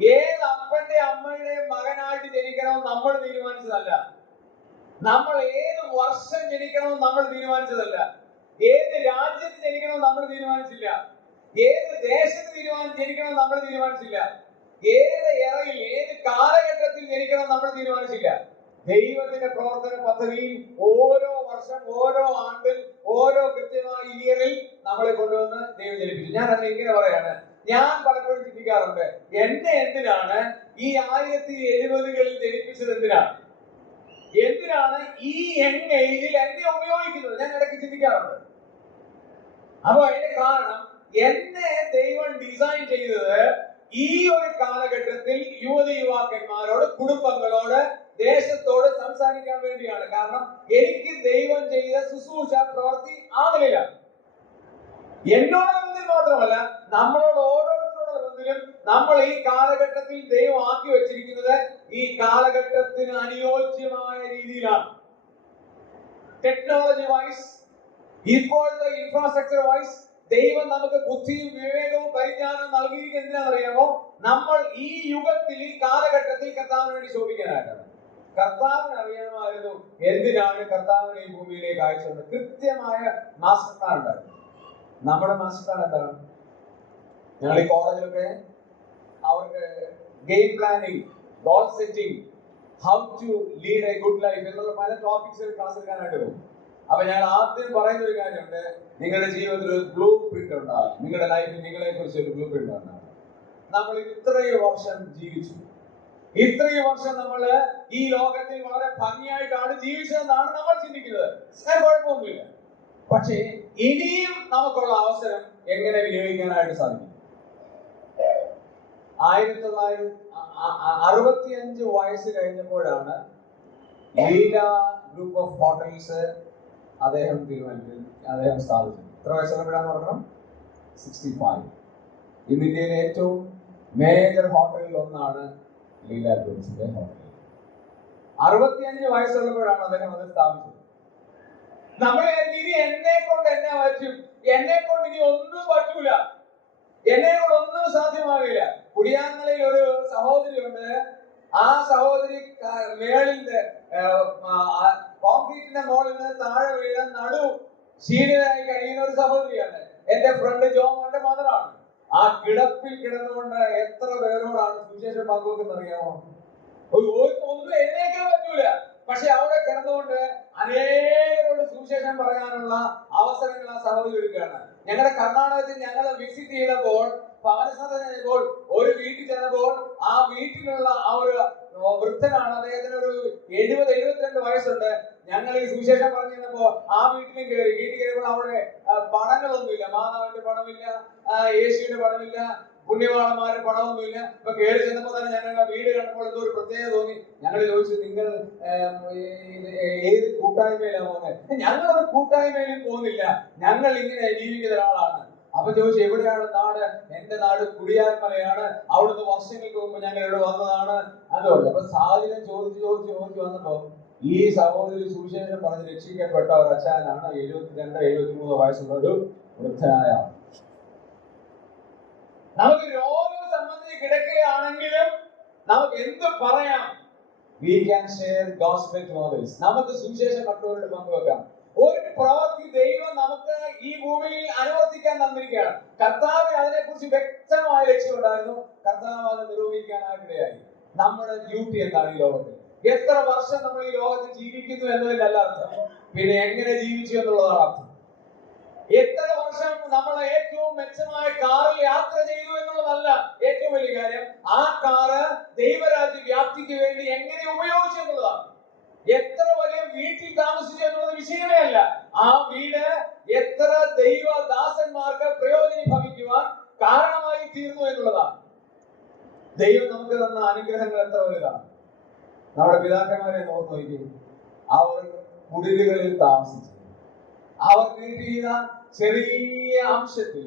ഏത് അപ്പന്റെ അമ്മയുടെയും മകനായിട്ട് ജനിക്കണമെന്ന് നമ്മൾ തീരുമാനിച്ചതല്ല. നമ്മൾ ഏത് വർഷം ജനിക്കണമെന്ന് നമ്മൾ തീരുമാനിച്ചതല്ല. ഏത് രാജ്യത്ത് ജനിക്കണമെന്ന് നമ്മൾ തീരുമാനിച്ചില്ല. ഏത് ദേശത്ത് ജനിക്കണമെന്ന് നമ്മൾ തീരുമാനിച്ചില്ല. ഏത് ഇറയിൽ ഏത് കാലഘട്ടത്തിൽ ജനിക്കണമെന്ന് നമ്മൾ തീരുമാനിച്ചില്ല. ദൈവത്തിന്റെ പ്രവർത്തന പദ്ധതിയിൽ ഓരോ വർഷം, ഓരോ ആണ്ടിൽ, ഓരോ കൃത്യമായ ഇയറിൽ നമ്മളെ കൊണ്ടുവന്ന് ദൈവം ജനിപ്പിച്ചു. ഞാൻ അതിനെ ഇങ്ങനെ പറയാണ്, ഞാൻ പലപ്പോഴും ചിന്തിക്കാറുണ്ട്, എന്നെ എന്തിനാണ് ഈ 1070കളിൽ ജനിപ്പിച്ചത്? എന്തിനാണ് ഈ യങ് ഏജിൽ എന്നെ ഉപയോഗിക്കുന്നത്? ഞാൻ ഇടയ്ക്ക് ചിന്തിക്കാറുണ്ട്. അപ്പൊ അതിന്റെ കാരണം, എന്നെ ദൈവം ഡിസൈൻ ചെയ്തത് ഈ ഒരു കാലഘട്ടത്തിൽ യുവാക്കന്മാരോട്, കുടുംബങ്ങളോട്, ദേശത്തോട് സംസാരിക്കാൻ വേണ്ടിയാണ്. കാരണം എനിക്ക് ദൈവം ചെയ്ത ശുശ്രൂഷ പ്രവൃത്തി ആകലിലാണ്. എന്നോട് ബന്ധത്തിൽ മാത്രമല്ല, നമ്മളോട് ഓരോരുത്തരോട് ബന്ധത്തിലും നമ്മൾ ഈ കാലഘട്ടത്തിൽ ദൈവം ആക്കി വെച്ചിരിക്കുന്നത് ഈ കാലഘട്ടത്തിന് അനുയോജ്യമായ രീതിയിലാണ്. ടെക്നോളജി വൈസ്, ഇപ്പോഴത്തെ ഇൻഫ്രാസ്ട്രക്ചർ വൈസ് ദൈവം നമുക്ക് ബുദ്ധിയും വിവേകവും പരിജ്ഞാനവും നൽകിയിരിക്കുന്നത് എന്തിനാണെന്നറിയാമോ? നമ്മൾ ഈ യുഗത്തിൽ, ഈ കാലഘട്ടത്തിൽ കർത്താവിന് വേണ്ടി ശോഭിക്കാനായിട്ടാണ്. കർത്താവിന് അറിയാമായിരുന്നു എന്തിനാണ് കർത്താവിനെ ഈ ഭൂമിയിലേക്ക് അയച്ചത്. കൃത്യമായ മാസ്റ്റർ പ്ലാൻ ഉണ്ടായിരുന്നു. നമ്മുടെ മാസ്റ്റർ പ്ലാൻ എന്താണ്? ഞങ്ങൾ ഈ കോളേജിലൊക്കെ അവർക്ക് game planning, goal setting, how to lead a good life എന്നുള്ള പല ടോപ്പിക്സിൽ ക്ലാസ് എടുക്കാനായിട്ട് പോകും. അപ്പൊ ഞാൻ ആദ്യം പറയുന്ന ഒരു കാര്യമുണ്ട്, നിങ്ങളുടെ ജീവിതത്തിൽ ഒരു ബ്ലൂ പ്രിന്റ് ഉണ്ടാകും. നിങ്ങളുടെ ലൈഫിൽ നിങ്ങളെ കുറിച്ച് ഒരു ബ്ലൂ പ്രിന്റ് ഉണ്ടാകും. നമ്മൾ ഇത്രയും വർഷം ജീവിച്ചു, ഇത്രയും വർഷം നമ്മൾ ഈ ലോകത്തിൽ വളരെ ഭംഗിയായിട്ടാണ് ജീവിച്ചതെന്നാണ് നമ്മൾ ചിന്തിക്കുന്നത്. കുഴപ്പമൊന്നുമില്ല. പക്ഷേ ഇനിയും നമുക്കുള്ള അവസരം എങ്ങനെ വിനിയോഗിക്കാനായിട്ട് സാധിക്കും? 1965 വയസ്സ് കഴിഞ്ഞപ്പോഴാണ് ലീല ഗ്രൂപ്പ് ഓഫ് ഹോട്ടൽസ് അദ്ദേഹം സ്ഥാപിച്ചു. എത്ര വയസ്സുള്ളപ്പോഴാണ് പറഞ്ഞത്? 65. ഇന്ന് ഇന്ത്യയിലെ ഏറ്റവും മേജർ ഹോട്ടലിൽ ഒന്നാണ് ലീല ഗ്രൂപ്പ്സിന്റെ ഹോട്ടൽ. 65 വയസ്സുള്ളപ്പോഴാണ് അദ്ദേഹം അത് സ്ഥാപിച്ചത്. നമ്മൾ ഇനി എന്നെ കൊണ്ട് എന്നെ പറ്റും, എന്നെ കൊണ്ട് ഇനി ഒന്നും പറ്റൂല, എന്നെ കൊണ്ട് ഒന്നും സാധ്യമാകില്ല. കുടിയാൻമലയിൽ ഒരു സഹോദരിയുണ്ട്. ആ സഹോദരി മേളിന്റെ കോൺക്രീറ്റിന്റെ മുകളിൽ നിന്ന് താഴെ വീഴാൻ നടു ക്ഷീണിതരായി കഴിയുന്ന ഒരു സഹോദരിയാണ്. എന്റെ ഫ്രണ്ട് ജോമോന്റെ മദറാണ്. ആ കിടപ്പിൽ കിടന്നുകൊണ്ട് എത്ര പേരോടാണ് സുവിശേഷം പങ്കുവെക്കുന്നത് അറിയാമോ? ഒന്നും എന്നേക്കാൻ പറ്റൂല. പക്ഷെ അവിടെ കിടന്നുകൊണ്ട് അനേകരോട് സുവിശേഷം പറയാനുള്ള അവസരങ്ങൾ ആ സഹോദരി ഒരുക്കുകയാണ്. ഞങ്ങളുടെ കർണാടകത്തിൽ ഞങ്ങൾ വിസിറ്റ് ചെയ്തപ്പോൾ, ഭവനസന്ദർശനപ്പോൾ ഒരു വീട്ടിൽ ചെന്നപ്പോൾ ആ വീട്ടിലുള്ള ആ ഒരു വൃദ്ധനാണ്. അദ്ദേഹത്തിന് ഒരു 70-72 വയസ്സുണ്ട്. ഞങ്ങൾ ഈ സുവിശേഷം പറഞ്ഞു കഴിഞ്ഞപ്പോ ആ വീട്ടിലും കയറി. വീട്ടിൽ കയറിയപ്പോൾ അവിടെ പടങ്ങളൊന്നുമില്ല, മാതാവിന്റെ പടമില്ല, യേശുവിന്റെ പടമില്ല, പുണ്യവാളന്മാരുടെ പടമൊന്നുമില്ല. ഇപ്പൊ കയറി ചെന്നപ്പോ തന്നെ ഞങ്ങളുടെ വീട് കണ്ടപ്പോൾ എന്തോ ഒരു പ്രത്യേകത തോന്നി. ഞങ്ങൾ ചോദിച്ചു, നിങ്ങൾ ഏത് കൂട്ടായ്മയിലാണ് പോകുന്നത്? ഞങ്ങളൊരു കൂട്ടായ്മയിലും പോകുന്നില്ല, ഞങ്ങൾ ഇങ്ങനെ ജീവിക്കുന്ന ഒരാളാണ്. അപ്പൊ ചോദിച്ചു, എവിടെയാണ് നാട്? എന്റെ നാട് കുടിയാൻമലയാണ്, അവിടുന്ന് വർഷങ്ങൾക്ക് മുമ്പ് ഞങ്ങൾ ഇവിടെ വന്നതാണ്. അതുകൊണ്ട് അപ്പൊ സാഹചര്യം ചോദിച്ചു വന്നപ്പോ ഈ സഹോദരി സുവിശേഷം പറഞ്ഞ് രക്ഷിക്കപ്പെട്ട ഒരു അച്ഛനാണ്. 72-73 വയസ്സുള്ള ഒരു വൃദ്ധനായ. നമുക്ക് രോഗം സംബന്ധിച്ച് കിടക്കുകയാണെങ്കിലും നമുക്ക് എന്ത് പറയാം? We can share gospel to others. നമുക്ക് സുവിശേഷം മറ്റുള്ളവരോട് പങ്കുവെക്കാം. ഒരു പ്രവൃത്തി ദൈവം നമുക്ക് ഈ ഭൂമിയിൽ അനുവർത്തിക്കാൻ തന്നിരിക്കുകയാണ്. കർത്താവിന് അതിനെക്കുറിച്ച് വ്യക്തമായ ലക്ഷ്യമുണ്ടായിരുന്നു. കർത്താവ് അത് നിർവഹിക്കാനായിട്ടിടയായി. നമ്മുടെ ഡ്യൂട്ടി എന്താണ് ഈ ലോകത്തിൽ? എത്ര വർഷം നമ്മൾ ഈ ലോകത്തിൽ ജീവിക്കുന്നു എന്നതിലല്ല അർത്ഥം, പിന്നെ എങ്ങനെ ജീവിച്ചു എന്നുള്ളതാണ് അർത്ഥം. എത്ര വർഷം നമ്മൾ ഏറ്റവും മെച്ചമായ കാറിൽ യാത്ര ചെയ്തു എന്നുള്ളതല്ല ഏറ്റവും വലിയ കാര്യം. ആ കാറ് ദൈവരാജ്യ വ്യാപ്തിക്ക് വേണ്ടി എങ്ങനെ ഉപയോഗിച്ചു എന്നുള്ളതാണ്. എത്ര വലിയ വീട്ടിൽ താമസിച്ചു എന്നുള്ളത് വിഷയമേ അല്ല. ആ വീട് എത്ര ദൈവദാസന്മാർക്ക് പ്രയോജനം ഭവിക്കുവാൻ കാരണമായി തീർന്നു എന്നുള്ളതാണ്. ദൈവം നമുക്ക് തന്ന അനുഗ്രഹങ്ങൾ എത്ര വലുതാണ്. നമ്മുടെ പിതാക്കന്മാരെ ഓർത്ത് നോക്കി. അവർ കുടിലുകളിൽ താമസിച്ചു. അവർ കിട്ടിയ ചെറിയ അംശത്തിൽ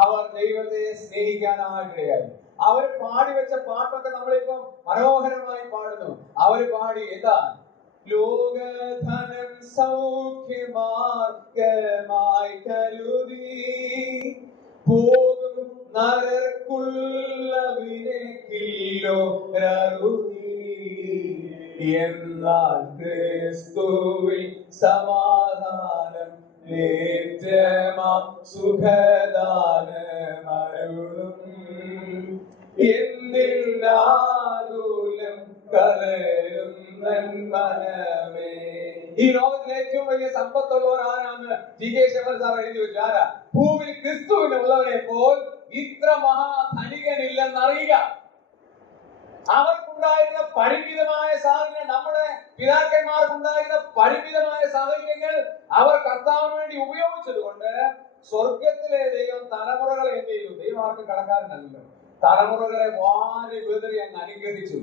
അവർ ദൈവത്തെ സ്നേഹിക്കാനായിട്ടിടയായി. അവർ പാടിവെച്ച പാട്ടൊക്കെ നമ്മളിപ്പം മനോഹരമായി പാടുന്നു. അവർ പാടി എന്താ? ലോകധനം സൗഖ്യമാർഗമായി കരുതി പോകും നരർക്കുള്ള വിനക്കില്ലോ എന്നാൽ ക്രിസ്തുവിൽ സമാധാനം നിത്യമാം സുഖദാനമരുളും എന്തിനാകുലം കലരും നന്മനമേ. ഈ ലോകത്തിലെ ഏറ്റവും വലിയ സമ്പത്തുള്ളവർ ആരാന്ന് TK ശേഖർ സാർ എഴുതി വെച്ചു. ആരാ? ഭൂമിയിൽ ക്രിസ്തുവിനുള്ളവരെ പോൽ ഇത്ര മഹാധനികനില്ലെന്നറിയുക. അവർക്കുണ്ടായിരുന്ന പരിമിതമായ സാഹചര്യം, നമ്മുടെ പിതാക്കന്മാർക്കുണ്ടായിരുന്ന പരിമിതമായ സാഹചര്യങ്ങൾ അവർ കർത്താവിന് വേണ്ടി ഉപയോഗിച്ചത് കൊണ്ട് സ്വർഗത്തിലെ ദൈവം തലമുറകളെ എന്ത് ചെയ്തു? ദൈവം ആർക്കും കടക്കാരനല്ലോ. തലമുറകളെ വാരി വിതറി അങ്ങ് അനുഗ്രഹിച്ചു.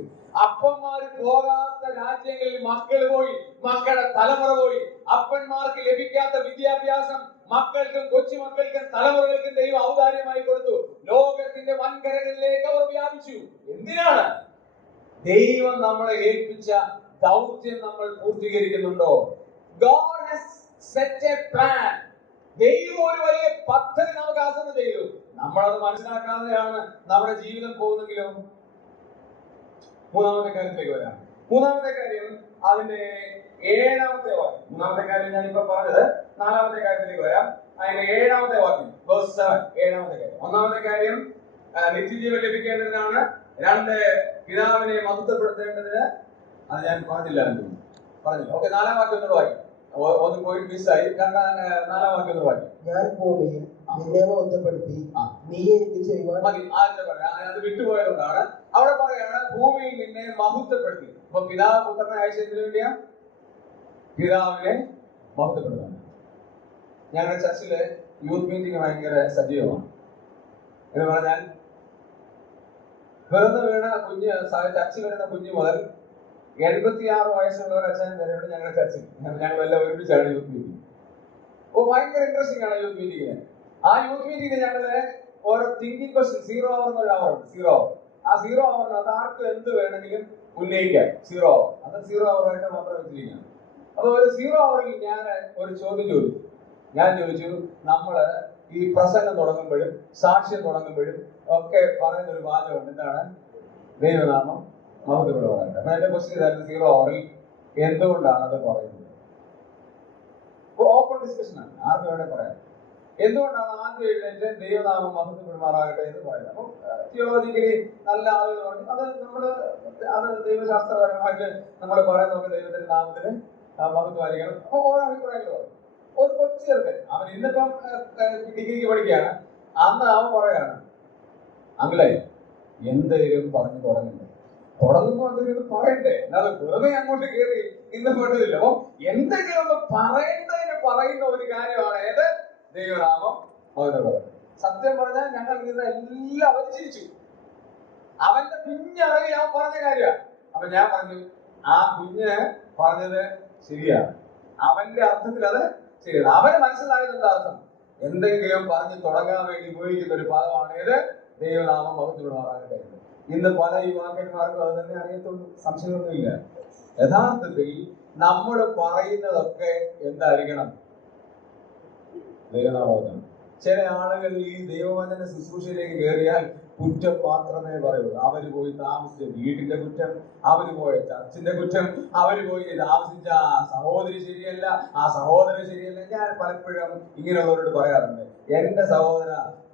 അപ്പന്മാര് പോകാത്ത രാജ്യങ്ങളിൽ മക്കൾ പോയി, മക്കളുടെ തലമുറ പോയി. അപ്പന്മാർക്ക് ലഭിക്കാത്ത വിദ്യാഭ്യാസം മക്കൾക്കും കൊച്ചുമക്കൾക്കും തലമുറകൾക്കും ദൈവം ഔദാര്യമായി കൊടുത്തു. ലോകത്തിന്റെ വൻകരകളിലേക്ക് അവർ വ്യാപിച്ചു. എന്തിനാണ്? ദൈവം നമ്മളെ ഏൽപ്പിച്ച ദൗത്യം നമ്മൾ പൂർത്തീകരിക്കുന്നുണ്ടോ? God has set a plan. ദൈവം ഒരു വലിയ പദ്ധതി നമുക്ക് ആസൂത്രണം ചെയ്തു. നമ്മളത് മനസ്സിലാക്കാതെയാണ് നമ്മുടെ ജീവിതം പോകുന്നെങ്കിലോ? മൂന്നാമത്തെ കാര്യത്തിലേക്ക് വരാം. മൂന്നാമത്തെ കാര്യം അതിന്റെ 7ാമത്തെ വാക്യം. മൂന്നാമത്തെ കാര്യം ഞാനിപ്പോ പറഞ്ഞത്. 4ാമത്തെ കാര്യത്തിലേക്ക് വരാം. അതിന്റെ 7ാമത്തെ വാക്യം, verse 7. 7ാമത്തെ കാര്യം. ഒന്നാമത്തെ കാര്യം നിത്യജീവൻ ലഭിക്കേണ്ടതിനാണ്. 2, പിതാവിനെ മഹത്വപ്പെടുത്തേണ്ടതിന്. അത് ഞാൻ പറഞ്ഞില്ല. ഓക്കെ, 4-ാം വാക്യം ഒന്നുകൂടെ വായിക്കും. ഒന്ന് പോയിട്ട് മിസ്സായി. കാരണം 4-ാം വാക്യം ഒന്നുകൂടെ വായിക്കും. ഞാൻ ഭൂമിയിൽ നിന്നെ മഹത്വപ്പെടുത്തി നീ എനിക്ക് ചെയ്യുവാൻ മതി. ആദ്യത്തെ പറയാം, അത് വിട്ടുപോയതുകൊണ്ടാണ്. അവിടെ പറയാണ് ഭൂമിയിൽ നിന്നെ മഹത്വപ്പെടുത്തി. അപ്പൊ പിതാവ് പുത്രനെ അയച്ചതിന് വേണ്ടിയാ പിതാവിനെ മഹത്വപ്പെടുത്താൻ. ഞങ്ങളുടെ ചർച്ചില് യൂത്ത് മീറ്റിംഗ് ഭയങ്കര സജീവമാണ്. എന്ന് പറഞ്ഞാൽ പിറന്നു വീണ കുഞ്ഞ്, ചർച്ചിൽ വരുന്ന കുഞ്ഞ് മുതൽ 86 വയസ്സുള്ള ഒരു അച്ഛൻ വരെയുണ്ട് ഞങ്ങളുടെ ചർച്ചിൽ. ഞങ്ങളെല്ലാം ഒരുമിച്ചാണ് യൂത്ത് മീറ്റിംഗ്. അപ്പൊ ഭയങ്കര ഇൻട്രസ്റ്റിംഗ് ആണ് യൂത്ത് മീറ്റിംഗിന്. ആ യൂത്ത് മീറ്റിംഗിന് ഞങ്ങള് ഓരോ തിങ്കിങ് ക്വസ്റ്റ്യൻ, 0 അവർ എന്നൊരു അവറുണ്ട്. 0 അവർ. ആ 0 അവറിനകത്ത് ആർക്കും എന്ത് വേണമെങ്കിലും ഉന്നയിക്കാം. 0 അവർ. അത് 0 അവറായിട്ട് മാത്രം വെച്ചിരിക്കുകയാണ്. അപ്പൊ ഒരു 0 അവറിൽ ഞാൻ ഒരു ചോദ്യം ചോദിച്ചു. ഞാൻ ചോദിച്ചു, നമ്മള് ഈ പ്രസംഗം തുടങ്ങുമ്പോഴും സാക്ഷ്യം തുടങ്ങുമ്പോഴും ഒക്കെ പറയുന്ന ഒരു വാചകമുണ്ട്. എന്താണ്? ദൈവനാമം മഹത്വപ്പെടുവാനായിട്ട്. അപ്പൊ എന്റെ ക്വസ്റ്റ്യൻ ഇതായിരുന്നു, 0 അവറിൽ എന്തുകൊണ്ടാണ് അത് പറയുന്നത്? ഓപ്പൺ ഡിസ്കഷൻ ആണ്, ആർക്കും വേണേ പറയാം. എന്തുകൊണ്ടാണ് ആദ്യം എഴുന്നേറ്റ് ദൈവനാമം മഹത്വപ്പെടുമാറാകട്ടെ എന്ന് പറയുന്നത്? അപ്പൊ തിയോളജിക്കലി നല്ല ആളുകൾ പറഞ്ഞു അത് ദൈവശാസ്ത്രപരമായിട്ട് നമ്മൾ പറയുന്നതൊക്കെ ദൈവത്തിന്റെ നാമത്തിന് മഹത്വമായിരിക്കണം. അപ്പൊ ഓരോ അഭിപ്രായങ്ങൾ പറഞ്ഞു. ഒരു കൊച്ചു ചെറുക്കൻ, അവൻ ഇന്നിപ്പം ഡിഗ്രിക്ക് പഠിക്കുകയാണ്. അന്ന് അവൻ പറയാണ്, അങ്ങളെ എന്തെങ്കിലും പറഞ്ഞു തുടങ്ങുമ്പോ എന്തെങ്കിലും പറയണ്ടേ, അല്ലാതെ വെറുതെ അങ്ങോട്ട് കയറി ഇന്ന് പെട്ടതില്ല. അപ്പൊ എന്തെങ്കിലും ഒന്ന് പറയേണ്ടതിന് പറയുന്ന ഒരു കാര്യമാണ് ഏത്? ദൈവനാമം മഹത്വപ്പെടുന്നത്. സത്യം പറഞ്ഞാൽ ഞങ്ങൾ ഇന്ന് എല്ലാവരും ചിരിച്ചു. അവന്റെ കുഞ്ഞറിയിൽ അവൻ പറഞ്ഞ കാര്യമാണ്. അപ്പൊ ഞാൻ പറഞ്ഞു, ആ കുഞ്ഞ് പറഞ്ഞത് ശരിയാണ്, അവന്റെ അർത്ഥത്തിൽ അത് ശരിയാണ്. അവന് മനസ്സിലായത് എന്താ അർത്ഥം? എന്തെങ്കിലും പറഞ്ഞ് തുടങ്ങാൻ വേണ്ടി ഉപയോഗിക്കുന്ന ഒരു പദമാണ് ഏത്? ദൈവനാമം മഹത്വപ്പെടുമാറാകട്ടെ. ഇന്ന് പല യുവാക്കന്മാർക്കും അത് തന്നെ അറിയത്തുള്ളൂ, സംശയമൊന്നുമില്ല. യഥാർത്ഥത്തിൽ നമ്മൾ പറയുന്നതൊക്കെ എന്തായിരിക്കണം? ദൈവനാമം. ചില ആളുകൾ ഈ ദൈവവചന ശുശ്രൂഷയിലേക്ക് കയറിയാൽ കുറ്റം മാത്രമേ പറയുള്ളൂ. അവര് പോയി താമസിച്ച വീട്ടിന്റെ കുറ്റം, അവര് പോയ ചർച്ചിന്റെ കുറ്റം, അവര് പോയി താമസിച്ച ആ സഹോദരി ശരിയല്ല, ആ സഹോദരൻ ശരിയല്ല. ഞാൻ പലപ്പോഴും ഇങ്ങനെയുള്ളവരോട് പറയാറുണ്ട്, എന്റെ സഹോദര,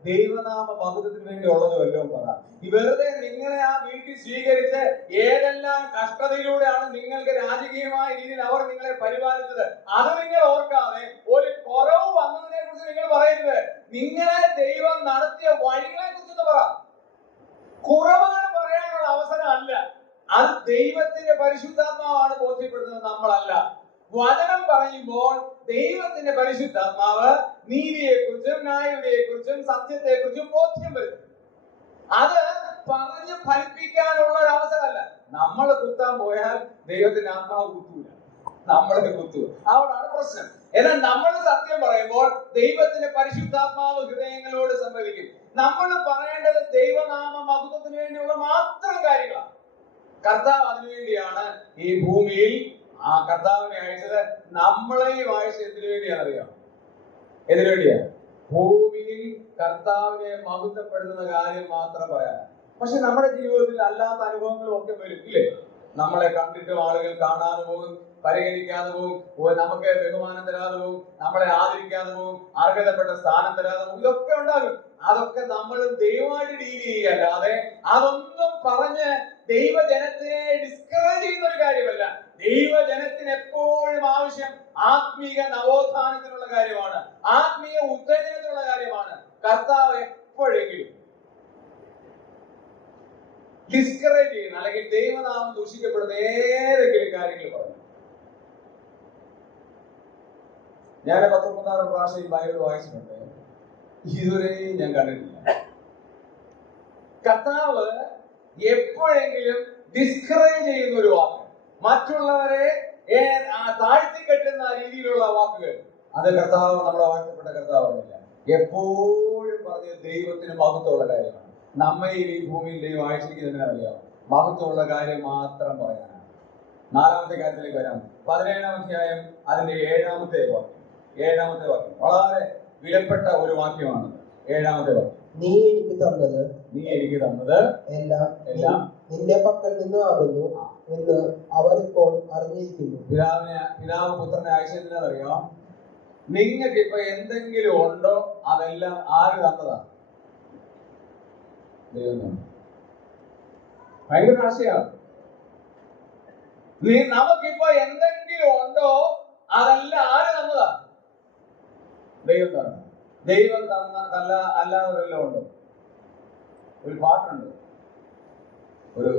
ദൈവനാമ മഹത്വത്തിന് വേണ്ടി ഉള്ളത് വല്ലതും പറ. വെറുതെ നിങ്ങളെ ആ വീട്ടിൽ സ്വീകരിച്ച് ഏതെല്ലാം കഷ്ടതയിലൂടെയാണ് നിങ്ങൾക്ക് രാജകീയമായ രീതിയിൽ അവർ നിങ്ങളെ പരിപാലിച്ചത്, അത് നിങ്ങൾ ഓർക്കാതെ ഒരു കുറവ് വന്നതിനെ കുറിച്ച് നിങ്ങൾ പറയരുത്. നിങ്ങളെ ദൈവം നടത്തിയ വഴികളെ കുറിച്ചൊന്ന് പറ. കുറവുകൾ പറയാനുള്ള അവസരം അല്ല, അത് ദൈവത്തിന്റെ പരിശുദ്ധാത്മാവാണ് ബോധ്യപ്പെടുന്നത്, നമ്മളല്ല. വചനം പറയുമ്പോൾ ദൈവത്തിന്റെ പരിശുദ്ധാത്മാവ് നീതിയെക്കുറിച്ചും ന്യായവിധിയെക്കുറിച്ചും സത്യത്തെക്കുറിച്ചും ബോധ്യം വരുന്നു. അത് പറഞ്ഞ് ഫലിപ്പിക്കാനുള്ള ഒരു അവസരമല്ല. നമ്മൾ കുത്താൻ പോയാൽ ദൈവത്തിന്റെ ആത്മാവ് കുത്തൂല, നമ്മളെ കുത്തു. അവിടാണ് പ്രശ്നം. എന്നാൽ നമ്മൾ സത്യം പറയുമ്പോൾ ദൈവത്തിന്റെ പരിശുദ്ധാത്മാവ് ഹൃദയങ്ങളോട് സംഭവിക്കും. നമ്മൾ പറയേണ്ടത് ദൈവനാമ മഹത്വത്തിന് വേണ്ടിയുള്ള മാത്രം കാര്യങ്ങളാണ്. കർത്താവ് അതിനുവേണ്ടിയാണ് ഈ ഭൂമിയിൽ ആ കർത്താവിനെ അയച്ചത്. നമ്മളെയും അയച്ചത് എന്തിനു വേണ്ടിയാണെന്നറിയാം? എന്തിനു വേണ്ടിയാ? ഭൂമിയിൽ കർത്താവിനെ മഹത്വപ്പെടുത്തുന്ന കാര്യം മാത്രം പറയാനാണ്. പക്ഷെ നമ്മുടെ ജീവിതത്തിൽ അല്ലാത്ത അനുഭവങ്ങളും ഒക്കെ വരും, ഇല്ലേ? നമ്മളെ കണ്ടിട്ടും ആളുകൾ കാണാതെ പോകും, പരിഗണിക്കാതെ പോകും, നമുക്ക് ബഹുമാനം തരാതെ പോകും, നമ്മളെ ആദരിക്കാതെ പോകും, അർഹതപ്പെട്ട സ്ഥാനം തരാതെ പോകും. ഇതൊക്കെ ഉണ്ടാകും. അതൊക്കെ നമ്മൾ ദൈവമായിട്ട് ഡീൽ ചെയ്യുകയല്ലാതെ അതൊന്നും പറഞ്ഞ് ദൈവജനത്തെ ഡിസ്കറേജ് ചെയ്യുന്ന ഒരു കാര്യമല്ല. ദൈവജനത്തിന് എപ്പോഴും ആവശ്യം ആത്മീക നവോത്ഥാനത്തിനുള്ള കാര്യമാണ്, ആത്മീയ ഉത്തേജനത്തിനുള്ള കാര്യമാണ്. കർത്താവ് എപ്പോഴെങ്കിലും ഡിസ്കറേജ് ചെയ്യുന്ന അല്ലെങ്കിൽ ദൈവനാമം ദൂഷിക്കപ്പെടുന്ന ഏതെങ്കിലും കാര്യങ്ങൾ പറഞ്ഞു. ഞാൻ 19 പ്രാവശ്യം ബൈബിൾ വായിച്ചിട്ടുണ്ട്, ഇതുവരെയും ഞാൻ കണ്ടിട്ടില്ല. കർത്താവ് എപ്പോഴെങ്കിലും ഡിസ്കറേജ് ചെയ്യുന്ന ഒരു വാക്ക്, മറ്റുള്ളവരെ താഴ്ത്തിക്കെട്ടുന്ന രീതിയിലുള്ള വാക്കുകൾ, അത് കർത്താവ്, നമ്മുടെ വാഴ്ത്തപ്പെട്ട കർത്താവ് പറഞ്ഞില്ല. എപ്പോഴും പറഞ്ഞ ദൈവത്തിന് മഹത്വമുള്ള കാര്യമാണ്. നമ്മെ ഈ ഭൂമിയിൽ ദൈവം അയച്ചിരിക്കുന്നതിനെ അറിയാം, മഹത്വമുള്ള കാര്യം മാത്രം പറയാനാണ്. 4-ാമത്തെ കാര്യത്തിലേക്ക് വരാം. 17-ാം അധ്യായം അതിന്റെ 7-ാമത്തെ വാക്യം വളരെ വിലപ്പെട്ട ഒരു വാക്യമാണ്. 7-ാമത്തെ വാക്യം, നീ എനിക്ക് തന്നത് എല്ലാം നിന്റെ പക്കൽ നിന്ന് ആകുന്നു എന്ന് അവർ ഇപ്പോൾ അറിഞ്ഞിരിക്കുന്നു. പിതാവ് പുത്രനെ അയച്ചതിനറിയാം. നിങ്ങൾക്ക് ഇപ്പൊ എന്തെങ്കിലും ഉണ്ടോ അതെല്ലാം ആര് തന്നതാണ്? ദൈവം. ഭയങ്കര ആശയാണ്. നമുക്കിപ്പോ എന്തെങ്കിലും ഉണ്ടോ അതല്ല ആര് തന്നതാ? ദൈവം തന്ന. ദൈവം തന്ന അല്ലാതെ വല്ലതും ഉണ്ടോ? ഒരു പാട്ടുണ്ട്, ഒരു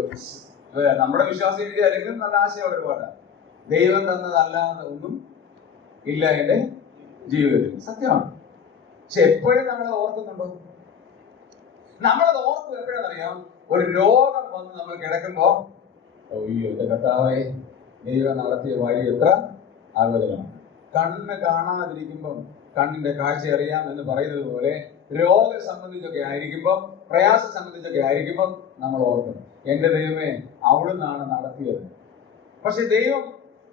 നമ്മുടെ വിശ്വാസം എഴുതി അല്ലെങ്കിൽ നല്ല ആശയമുള്ള ഒരു പാട്ടാണ്. ദൈവം തന്നതല്ലാതെ ഒന്നും ഇല്ല എന്റെ ജീവിതത്തിൽ. സത്യമാണ്. പക്ഷെ എപ്പോഴും നമ്മളെ ഓർക്കുന്നുണ്ടോ? നമ്മളത് ഓർക്കും എപ്പോഴാണെന്നറിയാം? ഒരു രോഗം വന്ന് നമ്മൾ കിടക്കുമ്പോ, അയ്യോ എന്റെ കർത്താവേ, ദൈവം നടത്തിയ വഴി എത്ര ആലോചനമാണ്. കണ്ണ് കാണാതിരിക്കുമ്പം കണ്ണിന്റെ കാഴ്ച അറിയാം എന്ന് പറയുന്നത് പോലെ രോഗം സംബന്ധിച്ചൊക്കെ ആയിരിക്കുമ്പം, പ്രയാസം സംബന്ധിച്ചൊക്കെ ആയിരിക്കുമ്പം നമ്മൾ ഓർക്കും, എന്റെ ദൈവമേ അവിടുന്നാണ് നടത്തിയത്. പക്ഷെ ദൈവം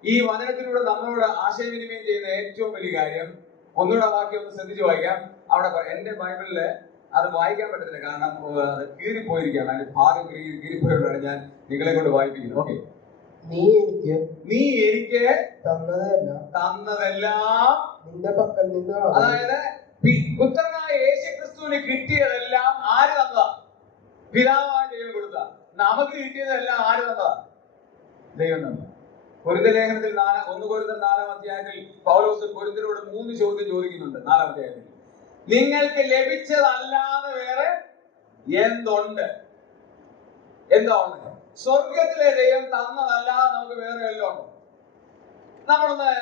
ഈ വചനത്തിലൂടെ നമ്മളോട് ആശയവിനിമയം ചെയ്യുന്ന ഏറ്റവും വലിയ കാര്യം, ഒന്നുകൂടെ വാക്യം ഒന്ന് ശ്രദ്ധിച്ച് വായിക്കാം. അവിടെ എന്റെ ബൈബിളില് അത് വായിക്കാൻ പറ്റത്തില്ല, കാരണം അത് കീറിപ്പോയിരിക്കുകയാണ്. അതിന്റെ ഭാഗം കീറിപ്പോയോണ്ടാണ് ഞാൻ നിങ്ങളെ കൊണ്ട് വായിപ്പിക്കുന്നത്. ഓക്കെ. നീ എനിക്ക് തന്നതെല്ലാം നിന്റെ പക്കൽ നിന്ന്, അതായത് പുത്രനായ യേശുക്രിസ്തുവിന് കിട്ടിയതെല്ലാം ആര് തന്നതാ? പിതാവായ ദൈവം കൊടുത്ത. നമുക്ക് കിട്ടിയതെല്ലാം ആര് തന്നതാ? ദൈവം തന്നതാ. കൊരിന്ത്യർ ലേഖനത്തിൽ 1 കൊരിന്ത്യർ 4-ാം അധ്യായത്തിൽ പൗലോസ് കൊരിന്ത്യരോട് 3 ചോദ്യം ചോദിക്കുന്നുണ്ട്. 4-ാം അധ്യായത്തിൽ, നിങ്ങൾക്ക് ലഭിച്ചതല്ലാതെ വേറെ എന്തുണ്ട്? എന്താ ഉള്ളത്? സ്വർഗത്തിലെ ദൈവം തന്നതല്ലാതെ നമുക്ക് വേറെ വല്ലതും ഉണ്ടോ? നമ്മളൊന്ന്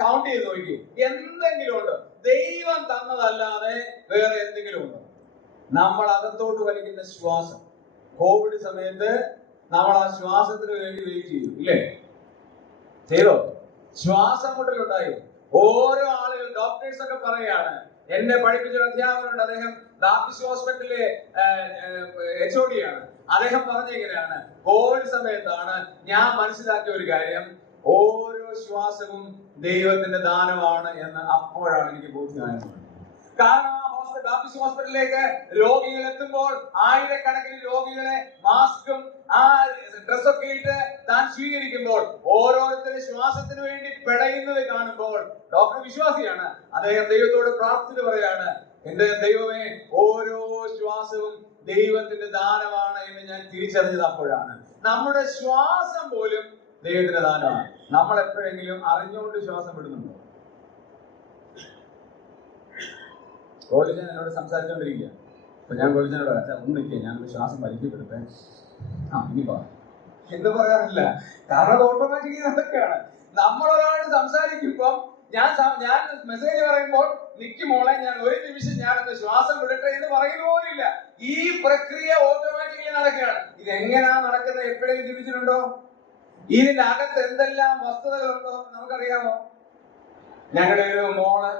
കൗണ്ട് ചെയ്ത് നോക്കി. എന്തെങ്കിലും ഉണ്ടോ? ദൈവം തന്നതല്ലാതെ വേറെ എന്തെങ്കിലും ഉണ്ടോ? നമ്മൾ അകത്തോട്ട് വലിക്കുന്ന ശ്വാസം. കോവിഡ് സമയത്ത് നമ്മൾ ആ ശ്വാസത്തിന് വേണ്ടി വെയിറ്റ് ചെയ്തു, ഇല്ലേ? ചെയ്തോ? ശ്വാസം മുട്ടലുണ്ടായി. ഓരോ ആളുകൾ, ഡോക്ടേഴ്സ് ഒക്കെ പറയാണ്, എന്നെ പഠിപ്പിച്ച ഒരു അധ്യാപകനുണ്ട്, അദ്ദേഹം ബാപ്റ്റിസ്റ്റ് ഹോസ്പിറ്റലിലെ HOD ആണ്. അദ്ദേഹം പറഞ്ഞിങ്ങനെയാണ്, കോവിഡ് സമയത്താണ് ഞാൻ മനസ്സിലാക്കിയ ഒരു കാര്യം, ഓരോ ശ്വാസവും ദൈവത്തിന്റെ ദാനമാണ് എന്ന് അപ്പോഴാണ് എനിക്ക് ബോധ്യമായത്. കാരണം ബാപ്റ്റിസ്റ്റ് ഹോസ്പിറ്റലിലേക്ക് രോഗികൾ എത്തുമ്പോൾ ആയിരക്കണക്കിന് രോഗികളെ മാസ്കും ആ ഡ്രസ്സൊക്കെ ഇട്ട് താൻ സ്വീകരിക്കുമ്പോൾ ഓരോരുത്തരും ശ്വാസത്തിന് വേണ്ടി പിടയുന്നത് കാണുമ്പോൾ, ഡോക്ടർ വിശ്വാസിയാണ്, അദ്ദേഹം ദൈവത്തോട് പ്രാർത്ഥിച്ചു പറയാണ്, എന്റെ ദൈവമേ, ഓരോ ശ്വാസവും ദൈവത്തിന്റെ ദാനമാണ് എന്ന് ഞാൻ തിരിച്ചറിഞ്ഞത് അപ്പോഴാണ്. നമ്മുടെ ശ്വാസം പോലും ദൈവത്തിന്റെ ദാനമാണ്. നമ്മൾ എപ്പോഴെങ്കിലും അറിഞ്ഞുകൊണ്ട് ശ്വാസം വിടുന്നുണ്ടോ? ഗോളിജൻ എന്നോട് സംസാരിച്ചുകൊണ്ടിരിക്കുക. അപ്പൊ ഞാൻ ഗോളിജനോട് അച്ഛാ ഒന്ന് നിൽക്കുക, ഞാനൊരു ശ്വാസം വലിക്കപ്പെടുത്തേ, ഇനി പറ എന്ന് പറയാറില്ല. കാരണം അത് ഓട്ടോമാറ്റിക്കലി നടക്കുകയാണ്. നമ്മളൊരാൾ സംസാരിക്കുമ്പോൾ ഞാൻ മെസ്സേജ് പറയുമ്പോൾ, നിക്ക് മോളെ, ഞാൻ ഒരു നിമിഷം ഞാനൊന്ന് ശ്വാസം വിടട്ടെ എന്ന് പറയുന്ന പോലില്ല. ഈ പ്രക്രിയ ഓട്ടോമാറ്റിക്കലി നടക്കുകയാണ്. ഇതെങ്ങനെയാ നടക്കുന്നത്? എപ്പോഴെങ്കിലും ചിന്തിച്ചിട്ടുണ്ടോ? ഇതിന്റെ അകത്ത് എന്തെല്ലാം വസ്തുതകളുണ്ടോ നമുക്കറിയാമോ? ഞങ്ങളുടെ ഒരു മോള്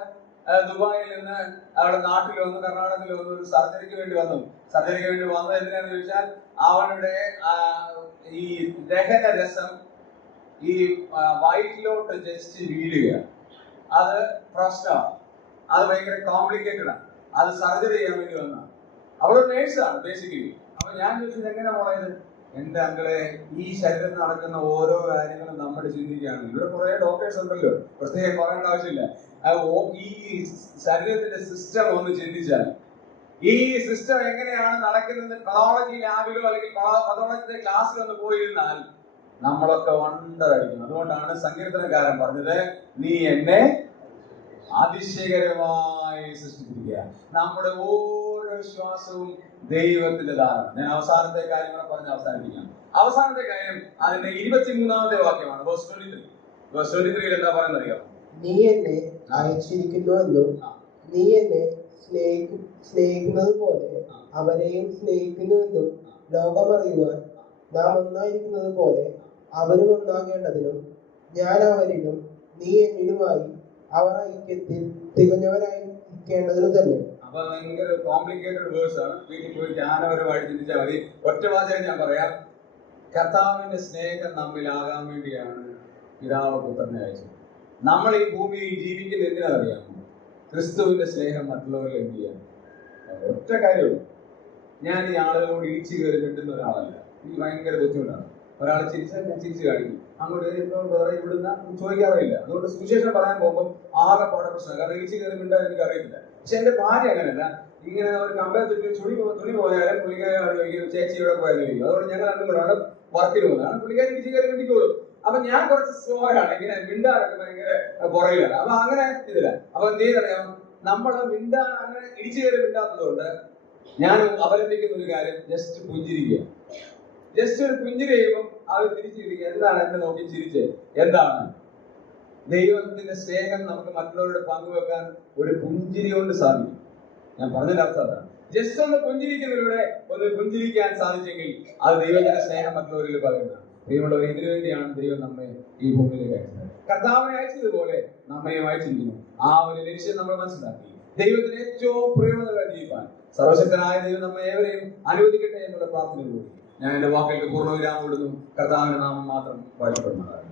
ദുബായിൽ നിന്ന് അവളുടെ നാട്ടിൽ വന്നു, കർണാടകത്തിൽ വന്നു, ഒരു സർജറിക്ക് വേണ്ടി വന്നു. സർജറിക്ക് വേണ്ടി വന്നത് എന്തിനാന്ന് ചോദിച്ചാൽ, അവളുടെ ഈ ദഹന രസം ഈ വയറ്റിലോട്ട് ജസ്റ്റ് വീഴുകയാണ്. അത് പ്രശ്നമാണ്, അത് ഭയങ്കര കോംപ്ലിക്കേറ്റഡ് ആണ്. അത് സർജറി ചെയ്യാൻ വേണ്ടി വന്നതാണ്. അവളൊരു നേഴ്സാണ് ബേസിക്കലി. അപ്പൊ ഞാൻ ചോദിച്ചത്, എങ്ങനെ പോയത്? എന്റെ അങ്കളെ, ഈ ശരീരത്തിൽ നടക്കുന്ന ഓരോ കാര്യങ്ങളും നമ്മൾ ചിന്തിക്കുകയാണ്. ഇവിടെ കുറെ ഡോക്ടേഴ്സ് ഉണ്ടല്ലോ, പ്രത്യേകം പറയേണ്ട ആവശ്യമില്ല. ഈ ശരീരത്തിന്റെ സിസ്റ്റം ഒന്ന് ചിന്തിച്ചാൽ, ഈ സിസ്റ്റം എങ്ങനെയാണ് നടക്കുന്നത്, പതോളജി ലാബിലോ അല്ലെങ്കിൽ പതോളജിയുടെ ക്ലാസ്സിലോ ഒന്ന് പോയിരുന്നാൽ നമ്മളൊക്കെ വണ്ടടിക്കും. അതുകൊണ്ടാണ് സങ്കീർത്തനക്കാരൻ പറഞ്ഞത്, നീ എന്നെ അതിശയകരമായി സൃഷ്ടിച്ചിരിക്കുക. നമ്മുടെ ഓരോ ശ്വാസവും ദൈവത്തിന്റെ ദാനം. ഞാൻ അവസാനത്തെ കാര്യങ്ങളെ പറഞ്ഞ് അവസാനിപ്പിക്കാം. അവസാനത്തെ കാര്യം അതിന്റെ 23-ാമത്തെ വാക്യമാണ്. വേഴ്സ് 23. വേഴ്സ് 23 എന്താ പറയുന്നത് അറിയാം? നീ എന്നെ അയച്ചിരിക്കുന്നുവെന്നും നീ എന്നെ സ്നേഹിക്കുന്നത് പോലെ അവരെയും സ്നേഹിക്കുന്നുവെന്നും ലോകമറിയുവാൻ നാം ഒന്നായിരിക്കുന്നത് പോലെ അവരും ഒന്നാകേണ്ടതിനും ഞാൻ അവരിലും നീ എന്നിലുമായി അവർ ഐക്യത്തിൽ തികഞ്ഞവരായിരിക്കേണ്ടതിനു തന്നെ. അപ്പൊ ഭയങ്കര കോംപ്ലിക്കേറ്റഡ് വേഴ്സ് ആണ്. വീട്ടിൽ പോയി ജ്ഞാനപരമായിട്ട് ചിന്തിച്ചാൽ മതി. ഒറ്റ വാചകം ഞാൻ പറയാം, കർത്താവിന്റെ സ്നേഹം നമ്മിലാകാൻ വേണ്ടിയാണ് പിതാവ് പുത്രനെ അയച്ചത്. നമ്മൾ ഈ ഭൂമിയിൽ ജീവിക്കുന്ന എന്തിനറിയാമോ? ക്രിസ്തുവിന്റെ സ്നേഹം മറ്റുള്ളവരിൽ എന്ത് ചെയ്യാൻ. ഒറ്റ കാര്യമുള്ളൂ, ഞാൻ ഈ ആളുകളോട് ഇടിച്ചു കയറി കിട്ടുന്ന ഒരാളല്ല. എനിക്ക് ഭയങ്കര ബുദ്ധിമുട്ടാണ്. ഒരാൾ ചിരിച്ചാൽ ഞാൻ ചിരിച്ചു കാണിക്കും, അങ്ങോട്ട് ഇവിടുന്ന് ചോദിക്കാറില്ല. അതുകൊണ്ട് സുവിശേഷം പറയാൻ പോകുമ്പോൾ ആകെ പാടെ പ്രശ്നം. കാരണം ഇടിച്ചു കയറി മിണ്ടാൻ എനിക്ക് അറിയത്തില്ല. പക്ഷെ എന്റെ ഭാര്യ അങ്ങനെയല്ല. ഇങ്ങനെ ഒരു കമ്പയെ തുണി പോയാലും പുള്ളിക്കാരി ചേച്ചി ഇവിടെ പോയാലും. അതുകൊണ്ട് ഞങ്ങൾ രണ്ടും കൂടാണ് വർക്കിന് പോകുന്നത്. പുള്ളിക്കാരി ഇടിച്ചു കയറി മിണ്ടിക്കോളും. അപ്പൊ ഞാൻ കുറച്ച് സ്ലോയാണ്, ഇങ്ങനെ മിണ്ടാനൊക്കെ ഭയങ്കര പുറകിലാണ്. അപ്പൊ അങ്ങനെ ഇതില്ല. അപ്പൊ എന്ത് ചെയ്തറിയാം, നമ്മൾ മിണ്ടാൻ അങ്ങനെ ഇടിച്ചു കയറി മിണ്ടാത്തത് കൊണ്ട് ഞാൻ അവലംബിക്കുന്ന ഒരു കാര്യം ജസ്റ്റ് പുഞ്ചിരിക്കുക. ജസ്റ്റ് ഒരു പുഞ്ചിരി ചെയ്യുമ്പോൾ അവർ തിരിച്ചിരിക്കുക. എന്താണ് എന്നെ നോക്കി ചിരിച്ച്? എന്താണ് ദൈവത്തിന്റെ സ്നേഹം നമുക്ക് മറ്റുള്ളവരോട് പങ്കുവെക്കാൻ ഒരു പുഞ്ചിരി കൊണ്ട് സാധിക്കും. ഞാൻ പറഞ്ഞതിന്റെ അർത്ഥം അതാണ്. ജസ്റ്റ് ഒന്ന് പുഞ്ചിരിക്കുന്നതിലൂടെ ഒന്ന് പുഞ്ചിരിക്കാൻ സാധിച്ചെങ്കിൽ അത് ദൈവത്തിന്റെ സ്നേഹം മറ്റുള്ളവരിൽ പറയുന്നതാണ്. ദൈവമുള്ളവർ ഇതിനു വേണ്ടിയാണ് ദൈവം നമ്മെ ഈ ഭൂമിയിലേക്ക് അയച്ചത്. കർത്താവിനെ അയച്ചതുപോലെ നമ്മയും അയച്ചിരിക്കുന്നു. ആ ഒരു ലക്ഷ്യം നമ്മൾ മനസ്സിലാക്കി ദൈവത്തിന് ഏറ്റവും പ്രയോജനകരമായി ജീവിക്കാൻ സർവശക്തനായ ദൈവം നമ്മെ ഏവരെയും അനുവദിക്കട്ടെ എന്നുള്ള പ്രാർത്ഥനയോടുകൂടി ഞാൻ എന്റെ വാക്കുകൾക്ക് പൂർണ്ണവിരാമം കൊടുക്കുന്നു. കർത്താവിന്റെ നാമം മാത്രം വാഴ്ത്തപ്പെടുന്നതാണ്.